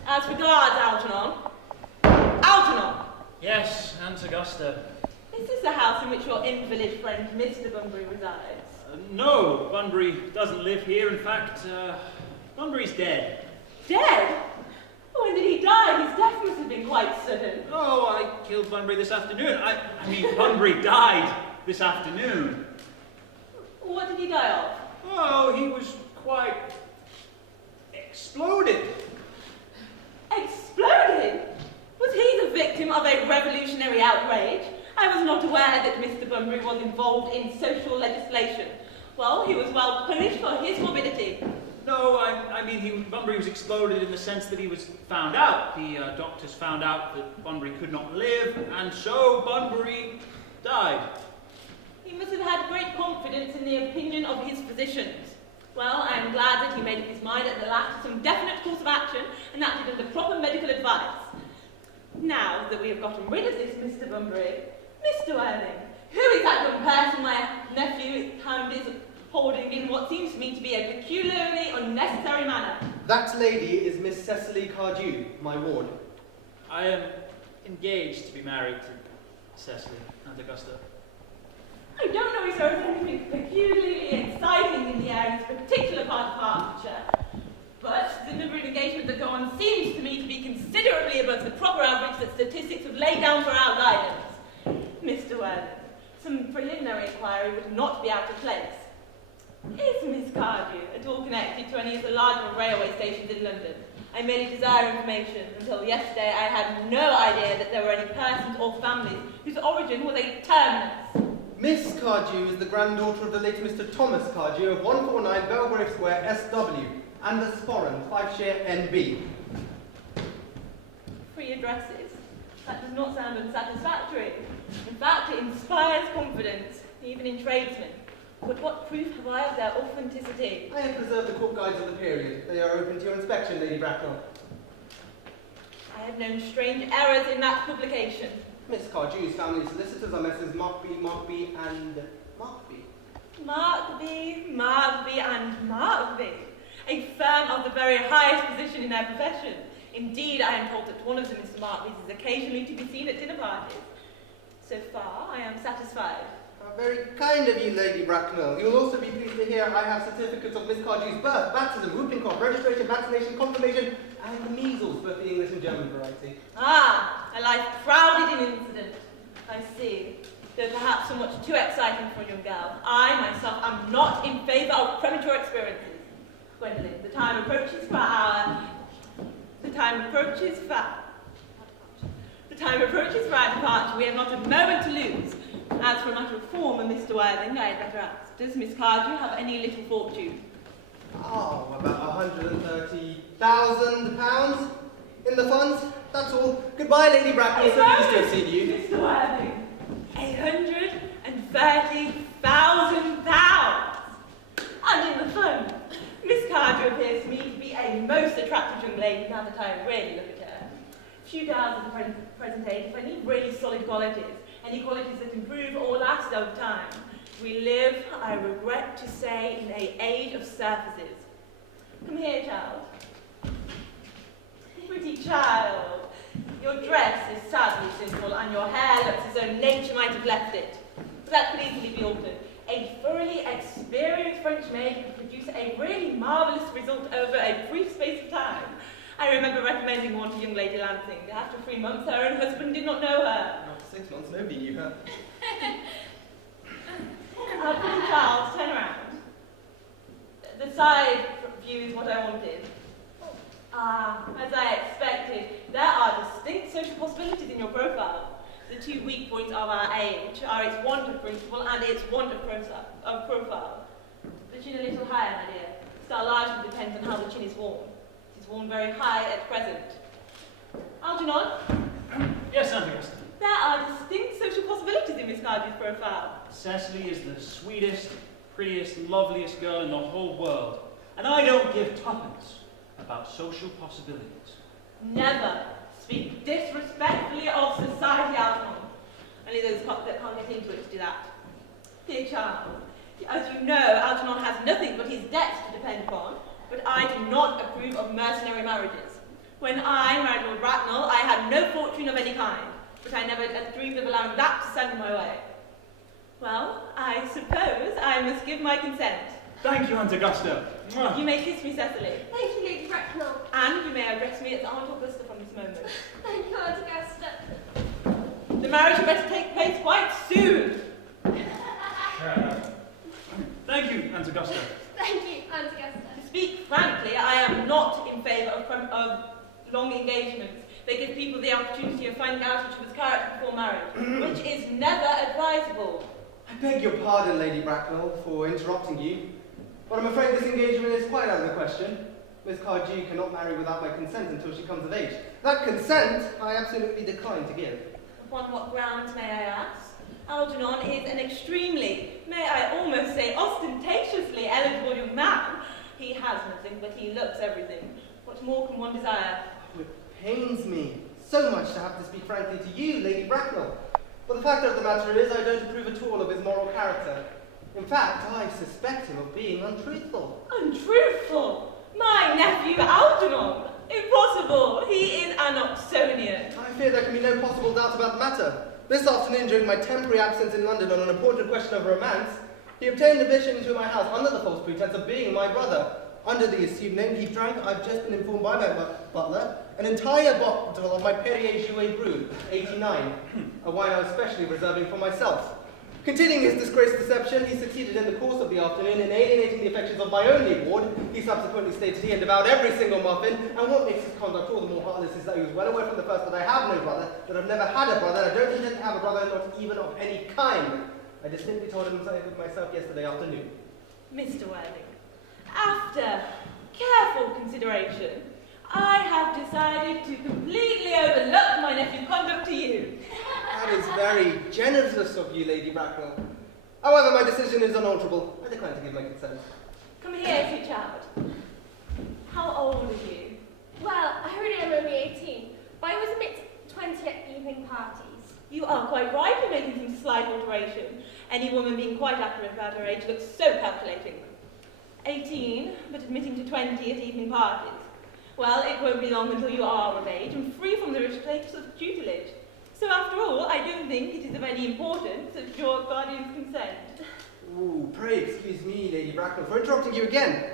As regards Algernon. Yes, Aunt Augusta. This is the house in which your invalid friend, Mr. Bunbury, resides. No, Bunbury doesn't live here. In fact, Bunbury's dead. Dead? When did he die? His death must have been quite sudden. Oh, I killed Bunbury this afternoon. I mean, Bunbury died this afternoon. What did he die of? Oh, he was quite exploded. Exploded? Was he the victim of a revolutionary outrage? I was not aware that Mr. Bunbury was involved in social legislation. Well, he was well punished for his morbidity. No, I mean, Bunbury was exploded in the sense that he was found out. The doctors found out that Bunbury could not live, and so Bunbury died. He must have had great confidence in the opinion of his physicians. Well, I am glad that he made up his mind at the last to some definite course of action and acted under proper medical advice. Now that we have gotten rid of this Mr. Bunbury, Mr. Worthing, who is that young person my nephew Hound is holding in what seems to me to be a peculiarly unnecessary manner? That lady is Miss Cecily Cardew, my ward. I am engaged to be married to Cecily and Augusta. I don't know if there is anything peculiarly exciting in the air in this particular part of Hertfordshire, but the number of engagements that go on seems to me to be considerably above the proper average that statistics have laid down for our guidance. Mr. Worthing, some preliminary inquiry would not be out of place. Is Miss Cardew at all connected to any of the larger railway stations in London? I merely desire information. Until yesterday, I had no idea that there were any persons or families whose origin was a terminus. Miss Cardew is the granddaughter of the late Mr. Thomas Cardew of 149 Belgrave Square, SW, and the Sporran, 5-share NB. 3 addresses? That does not sound unsatisfactory. In fact, it inspires confidence, even in tradesmen. But what proof have I of their authenticity? I have preserved the court guides of the period. They are open to your inspection, Lady Bracknell. I have known strange errors in that publication. Miss Cardew's family solicitors are Messrs. Markby, and Markby. Markby, and Markby. A firm of the very highest position in their profession. Indeed, I am told that one of the Mr. Markbys is occasionally to be seen at dinner parties. So far, I am satisfied. Very kind of you, Lady Bracknell. You will also be pleased to hear I have certificates of Miss Cardew's birth, baptism, whooping cough, registration, vaccination, confirmation, and measles, both the English and German variety. Ah, a life crowded in incident. I see. Though perhaps somewhat too exciting for a young girl. I, myself, am not in favour of premature experiences. Gwendolen, the time approaches for our... The time approaches for our departure. We have not a moment to lose. As for a matter of form, Mr. Worthing, I had better ask, does Miss Cardew have any little fortune? Oh, about £130,000 in the funds, that's all. Goodbye, Lady Bracknell, so pleased to have seen you. Mr. Worthing, £130,000! And in the fund, Miss Cardew appears to me to be a most attractive young lady now that I really look at her. Few girls of the present age have any really solid qualities. Any qualities that improve or last over time. We live, I regret to say, in an age of surfaces. Come here, child. Pretty child. Your dress is sadly simple, and your hair looks as though nature might have left it. But that could easily be altered. A thoroughly experienced French maid could produce a really marvellous result over a brief space of time. I remember recommending one to young Lady Lansing. After 3 months, her own husband did not know her. After 6 months, nobody knew her. Our pretty child, turn around. The side view is what I wanted. Ah, as I expected, there are distinct social possibilities in your profile. The 2 weak points of our age are its want of principle and its want of profile. The chin a little higher, my dear. Style largely depends on how the chin is worn. Worn very high at present. Algernon? Yes, Auntie Augusta. There are distinct social possibilities in Miss Cardew's profile. Cecily is the sweetest, prettiest, loveliest girl in the whole world. And I don't give tuppence about social possibilities. Never speak disrespectfully of society, Algernon. Only those that can't get into it to do that. Dear child, as you know, Algernon has nothing but his debts to depend upon. But I do not approve of mercenary marriages. When I married Lord Bracknell, I had no fortune of any kind, but I never dreamed of allowing that to stand in my way. Well, I suppose I must give my consent. Thank you, Aunt Augusta. You may kiss me, Cecily. Thank you, Lady Bracknell. And you may address me as Aunt Augusta from this moment. Thank you, Aunt Augusta. The marriage had better take place quite soon. Thank you, Aunt Augusta. Thank you, Aunt Augusta. To speak frankly, I am not in favour of long engagements. They give people the opportunity of finding out each other's character before marriage, which is never advisable. I beg your pardon, Lady Bracknell, for interrupting you. But I'm afraid this engagement is quite out of the question. Miss Cardew cannot marry without my consent until she comes of age. That consent I absolutely decline to give. Upon what grounds, may I ask? Algernon is an extremely, may I almost say ostentatiously eligible young man. He has nothing, but he looks everything. What more can one desire? Oh, it pains me so much to have to speak frankly to you, Lady Bracknell. But the fact of the matter is I don't approve at all of his moral character. In fact, I suspect him of being untruthful. Untruthful? My nephew Algernon? Impossible! He is an Oxonian. I fear there can be no possible doubt about the matter. This afternoon, during my temporary absence in London on an important question of romance, he obtained admission into my house under the false pretense of being my brother. Under the assumed name he drank, I've just been informed by my butler, an entire bottle of my Perrier Jouet Brut, 89, a wine I was specially reserving for myself. Continuing his disgraced deception, he succeeded in the course of the afternoon in alienating the affections of my only ward. He subsequently stated he had devoured every single muffin, and what makes his conduct all the more heartless is that he was well aware from the first that I have no brother, that I've never had a brother, and I don't intend to have a brother, not even of any kind. I distinctly told him myself yesterday afternoon. Mr. Worthing, after careful consideration, I have decided to completely overlook my nephew's conduct to you. That is very generous of you, Lady Bracknell. However, my decision is unalterable. I decline to give my consent. Come here, sweet child. How old are you? Well, I heard I'm only 18, but I was mid-20 at evening parties. You are quite right in making some slight alteration. Any woman being quite accurate about her age looks so calculating. 18, but admitting to 20 at evening parties. Well, it won't be long until you are of age and free from the restraints of tutelage. So after all, I don't think it is of any importance that your guardian's consent. Ooh, pray excuse me, Lady Bracknell, for interrupting you again.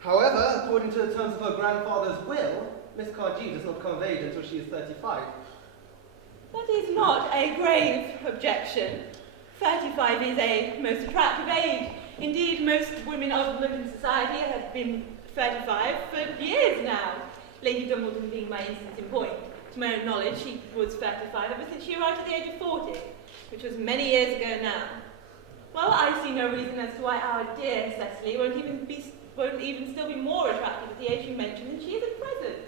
However, according to the terms of her grandfather's will, Miss Cardew does not come of age until she is 35. That is not a grave objection. 35 is a most attractive age. Indeed, most women of London society have been 35 for years now. Lady Dumbledon being my instance in point. To my own knowledge, she was 35 ever since she arrived at the age of 40, which was many years ago now. Well, I see no reason as to why our dear Cecily won't even still be more attractive at the age you mentioned than she is at present.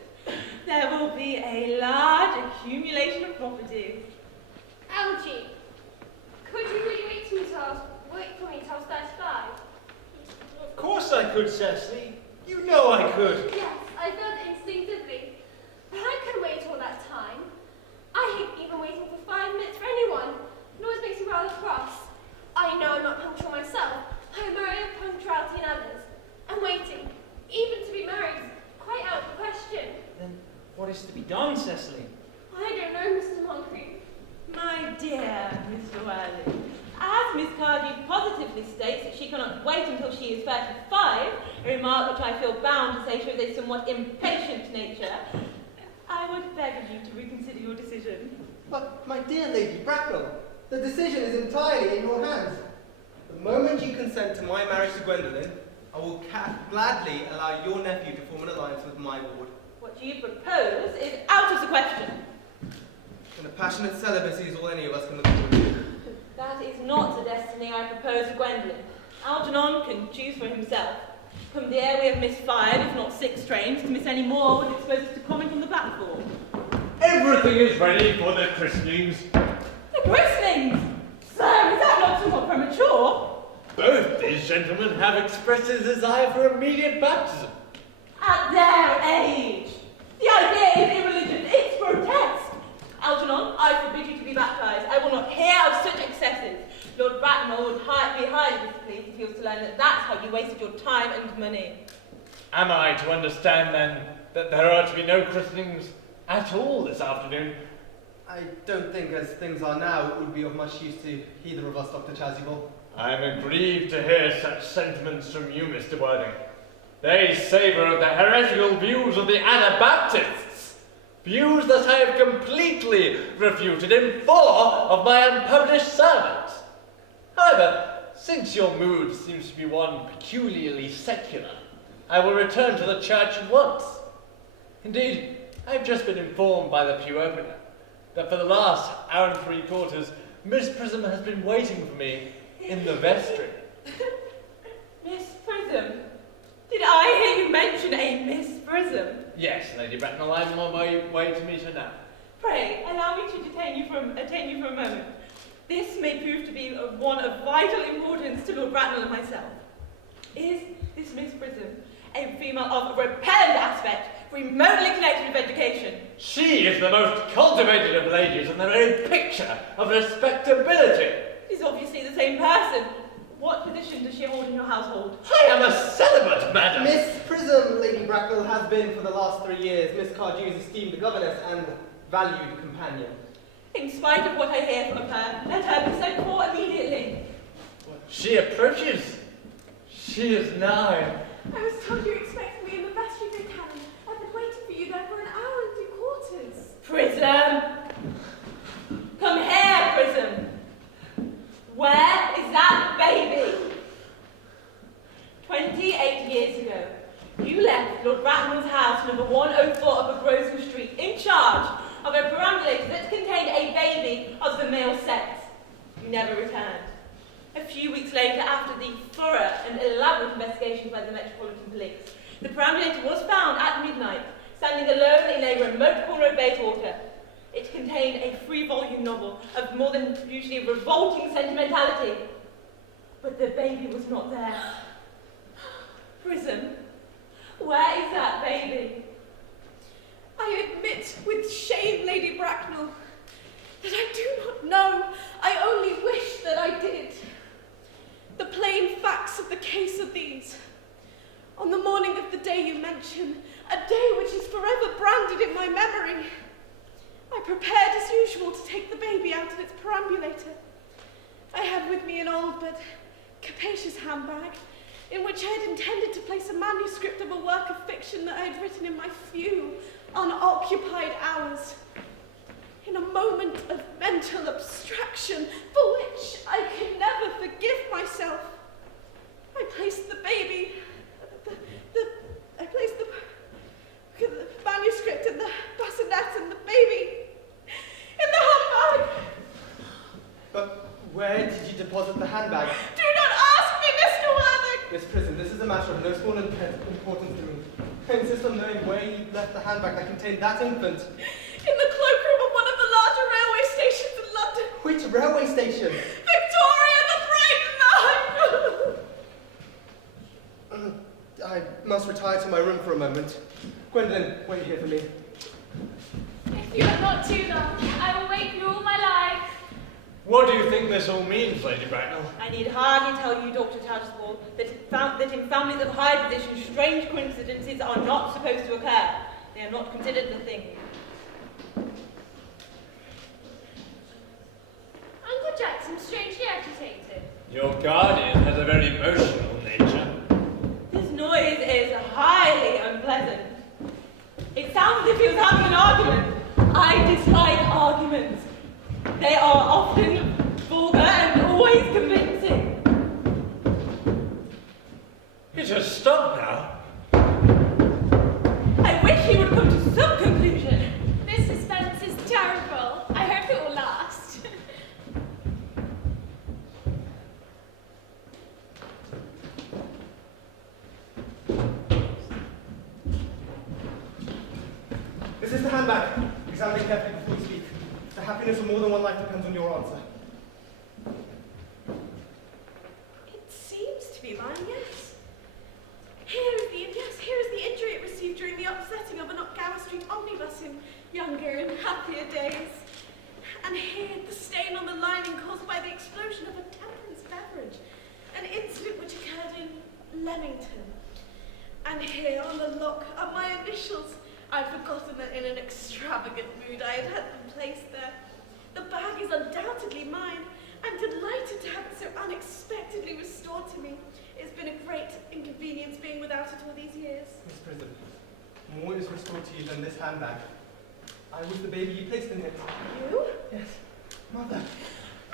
There will be a large accumulation of property. Algie, could you really wait for me till I was 35? Of course I could, Cecily. You know I could. Yes, I felt it instinctively. But I couldn't wait all that time. I hate even waiting for 5 minutes for anyone. It always makes me rather cross. I know I'm not punctual myself. I admire punctuality in others. And waiting, even to be married, is quite out of the question. Then what is to be done, Cecily? I don't know, Mr. Moncrief. My dear Mr. Wilde, as Miss Cardew positively states that she cannot wait until she is 35, a remark which I feel bound to say shows a somewhat impatient nature, I would beg of you to reconsider your decision. But, my dear Lady Bracknell, the decision is entirely in your hands. The moment you consent to my marriage to Gwendolen, I will gladly allow your nephew to form an alliance with my ward. What you propose is out of the question. And a passionate celibacy is all any of us can look forward to. That is not the destiny I propose to Gwendolen. Algernon can choose for himself. Come dear, we have missed 5, if not 6 trains. To miss any more would expose us to comment on the platform. Everything is ready for the christenings. The christenings? Sir, is that not somewhat premature? Both these gentlemen have expressed a desire for immediate baptism. At their age! The idea is irreligious, it's grotesque! Algernon, I forbid you to be baptized. I will not hear of such excesses. Lord Bracknell would be highly displeased if he was to learn that that's how you wasted your time and money. Am I to understand, then, that there are to be no christenings at all this afternoon? I don't think, as things are now, it would be of much use to either of us, Dr. Chasuble. I am aggrieved to hear such sentiments from you, Mr. Worthing. They savour of the heretical views of the Anabaptists, views that I have completely refuted in 4 of my unpublished sermons. However, since your mood seems to be one peculiarly secular, I will return to the church at once. Indeed, I have just been informed by the pew opener that for the last hour and 3/4, Miss Prism has been waiting for me in the vestry. Miss Prism? I hear you mention a Miss Prism? Yes, Lady Bracknell, I'm on my way to meet her now. Pray, allow me to detain you for a moment. This may prove to be one of vital importance to Lord Bracknell and myself. Is this Miss Prism a female of repellent aspect, remotely connected with education? She is the most cultivated of ladies and the very picture of respectability. She's obviously the same person. What position does she hold in your household? I am a celibate, madam. Miss Prism, Lady Bracknell, has been for the last 3 years Miss Cardew's esteemed governess and valued companion. In spite of what I hear from her, let her be sent for immediately. She approaches. She is nigh. I was told you expected me in the vestry, Big Cannon. I've been waiting for you there for an hour and 3 quarters. Prism! Come here, Prism! Where is that baby? 28 years ago, you left Lord Bracknell's house, number 104 of Grosvenor Street, in charge of a perambulator that contained a baby of the male sex. You never returned. A few weeks later, after the thorough and elaborate investigation by the Metropolitan Police, the perambulator was found at midnight, standing alone in a remote corner of Bayswater. It contained a 3-volume novel of more than usually revolting sentimentality. But the baby was not there. Prism, where is that baby? I admit with shame, Lady Bracknell, that I do not know. I only wish that I did. The plain facts of the case are these. On the morning of the day you mention, a day which is forever branded in my memory, I prepared as usual to take the baby out of its perambulator. I had with me an old but capacious handbag, in which I had intended to place a manuscript of a work of fiction that I had written in my few unoccupied hours. In a moment of mental abstraction, for which I can never forgive myself, I placed the baby, I placed the manuscript and the bassinet and the baby in the handbag. But where did you deposit the handbag? Do not ask me, Mr. Worthing! Miss Prism, this is a matter of no small importance to me. I insist on knowing where you left the handbag that contained that infant. In the cloakroom of one of the larger railway stations in London. Which railway station? Victoria, the Bracknell! I must retire to my room for a moment. Gwendolen, wait here for me. If you are not too long, I will wait for you all my life. What do you think this all means, Lady Bracknell? I need hardly tell you, Dr. Chasuble, that in families of high position, strange coincidences are not supposed to occur. They are not considered the thing. Uncle Jack seems strangely agitated. Your guardian has a very emotional nature. This noise is highly unpleasant. It sounds as if he was having an argument. I dislike arguments. They are often vulgar and always convincing. It has stopped now. I wish he would come to some conclusion. This suspense is terrible. I hope it will last. This is the handbag. Examine it carefully before you speak. The happiness of more than one life depends on your answer. It seems to be mine, yes. Here is the injury it received during the upsetting of an Gower Street omnibus in younger and happier days. And here, the stain on the lining caused by the explosion of a temperance beverage, an incident which occurred in Leamington. And here, on the lock, are my initials. I'd forgotten that in an extravagant mood I had them placed there. The bag is undoubtedly mine. I'm delighted to have it so unexpectedly restored to me. It's been a great inconvenience being without it all these years. Miss Prism, more is restored to you than this handbag. I was the baby you placed in it. You? Yes. Mother.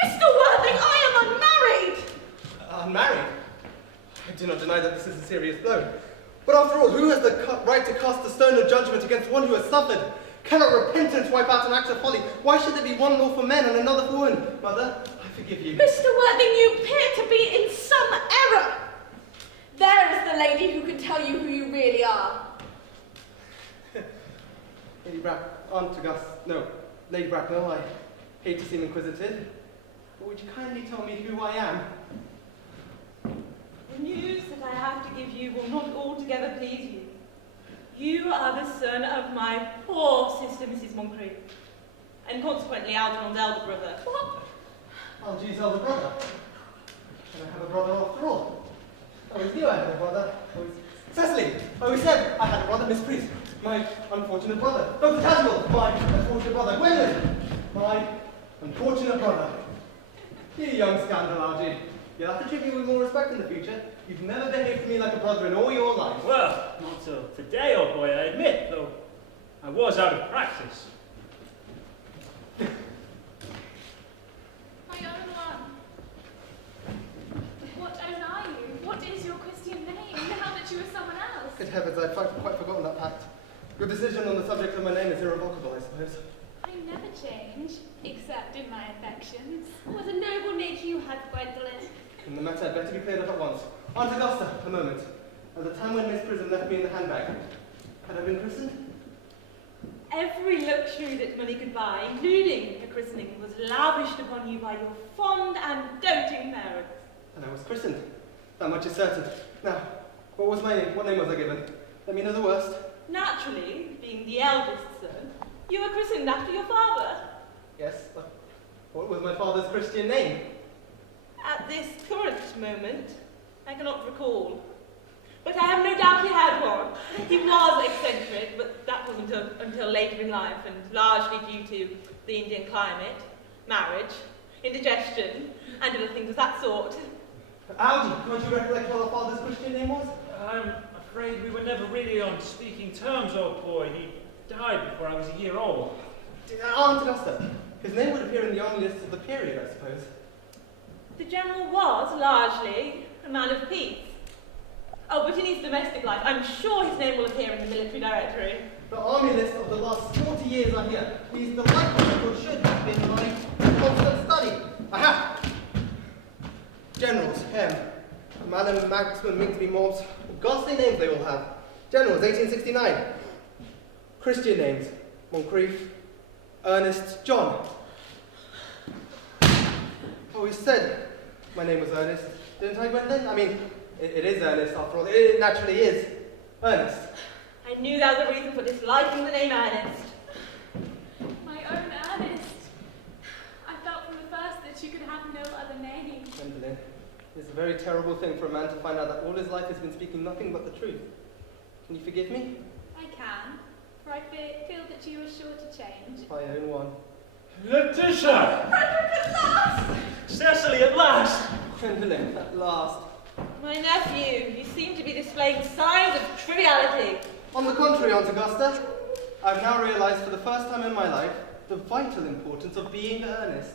Mr. Worthing, I am unmarried! Unmarried? I do not deny that this is a serious blow. But after all, who has the right to cast the stone of judgment against one who has suffered? Cannot repentance wipe out an act of folly? Why should there be one law for men and another for women? Mother, I forgive you. Mr. Worthing, you appear to be in some error. There is the lady who can tell you who you really are. Lady Bracknell, I hate to seem inquisitive, but would you kindly tell me who I am? The news that I have to give you will not altogether please you. You are the son of my poor sister, Mrs. Moncrief, and consequently Algernon's elder brother. What? Algy's elder brother? And I have a brother after all. I always knew I had a brother. Cecily! I always said I had a brother, Miss Prism. My unfortunate brother. Dr. Chasuble! My unfortunate brother. Gwendolen! My unfortunate brother. You young scandal, Algy. You'll have to treat me with more respect in the future. You've never behaved to me like a brother in all your life. Well, not till today, old boy, I admit, though I was out of practice. My own one. What own are you? What is your Christian name? How that you are someone else? Good heavens, I'd quite forgotten that fact. Your decision on the subject of my name is irrevocable, I suppose. I never change, except in my affections. What a noble nature you have, Gwendolen. And the matter had better be cleared up at once. Aunt Augusta, a moment. At the time when Miss Prism left me in the handbag, had I been christened? Every luxury that money could buy, including a christening, was lavished upon you by your fond and doting parents. And I was christened. That much is certain. Now, what was my name? What name was I given? Let me know the worst. Naturally, being the eldest son, you were christened after your father. Yes, but what was my father's Christian name? At this current moment, I cannot recall. But I have no doubt he had one. He was eccentric, but that was until later in life, and largely due to the Indian climate, marriage, indigestion, and other things of that sort. Algy, can't you recollect what our father's Christian name was? I'm afraid we were never really on speaking terms, old boy. He died before I was a year old. Aunt Augusta. His name would appear in the army list of the period, I suppose. The general was, largely, a man of peace. Oh, but in his domestic life, I'm sure his name will appear in the military directory. The army list of the last 40 years are here. He's the likelihood or should have been my constant study. Aha! Generals, Madam Maxman Mingsby Mobs. Ghastly names they all have. Generals, 1869. Christian names, Moncrief, Earnest, John. Oh, he said my name was Ernest. Didn't I, Gwendolen? I mean, it is Ernest after all. It naturally is. Ernest. I knew there was a reason for disliking the name Ernest. My own Ernest. I felt from the first that you could have no other name. Gwendolen, it's a very terrible thing for a man to find out that all his life has been speaking nothing but the truth. Can you forgive me? I can, for I feel that you are sure to change. I own one. Letitia! Frederick, at last! Cecily, at last! Gwendolen, at last. My nephew, you seem to be displaying signs of triviality. On the contrary, Aunt Augusta, I've now realized for the first time in my life the vital importance of being earnest.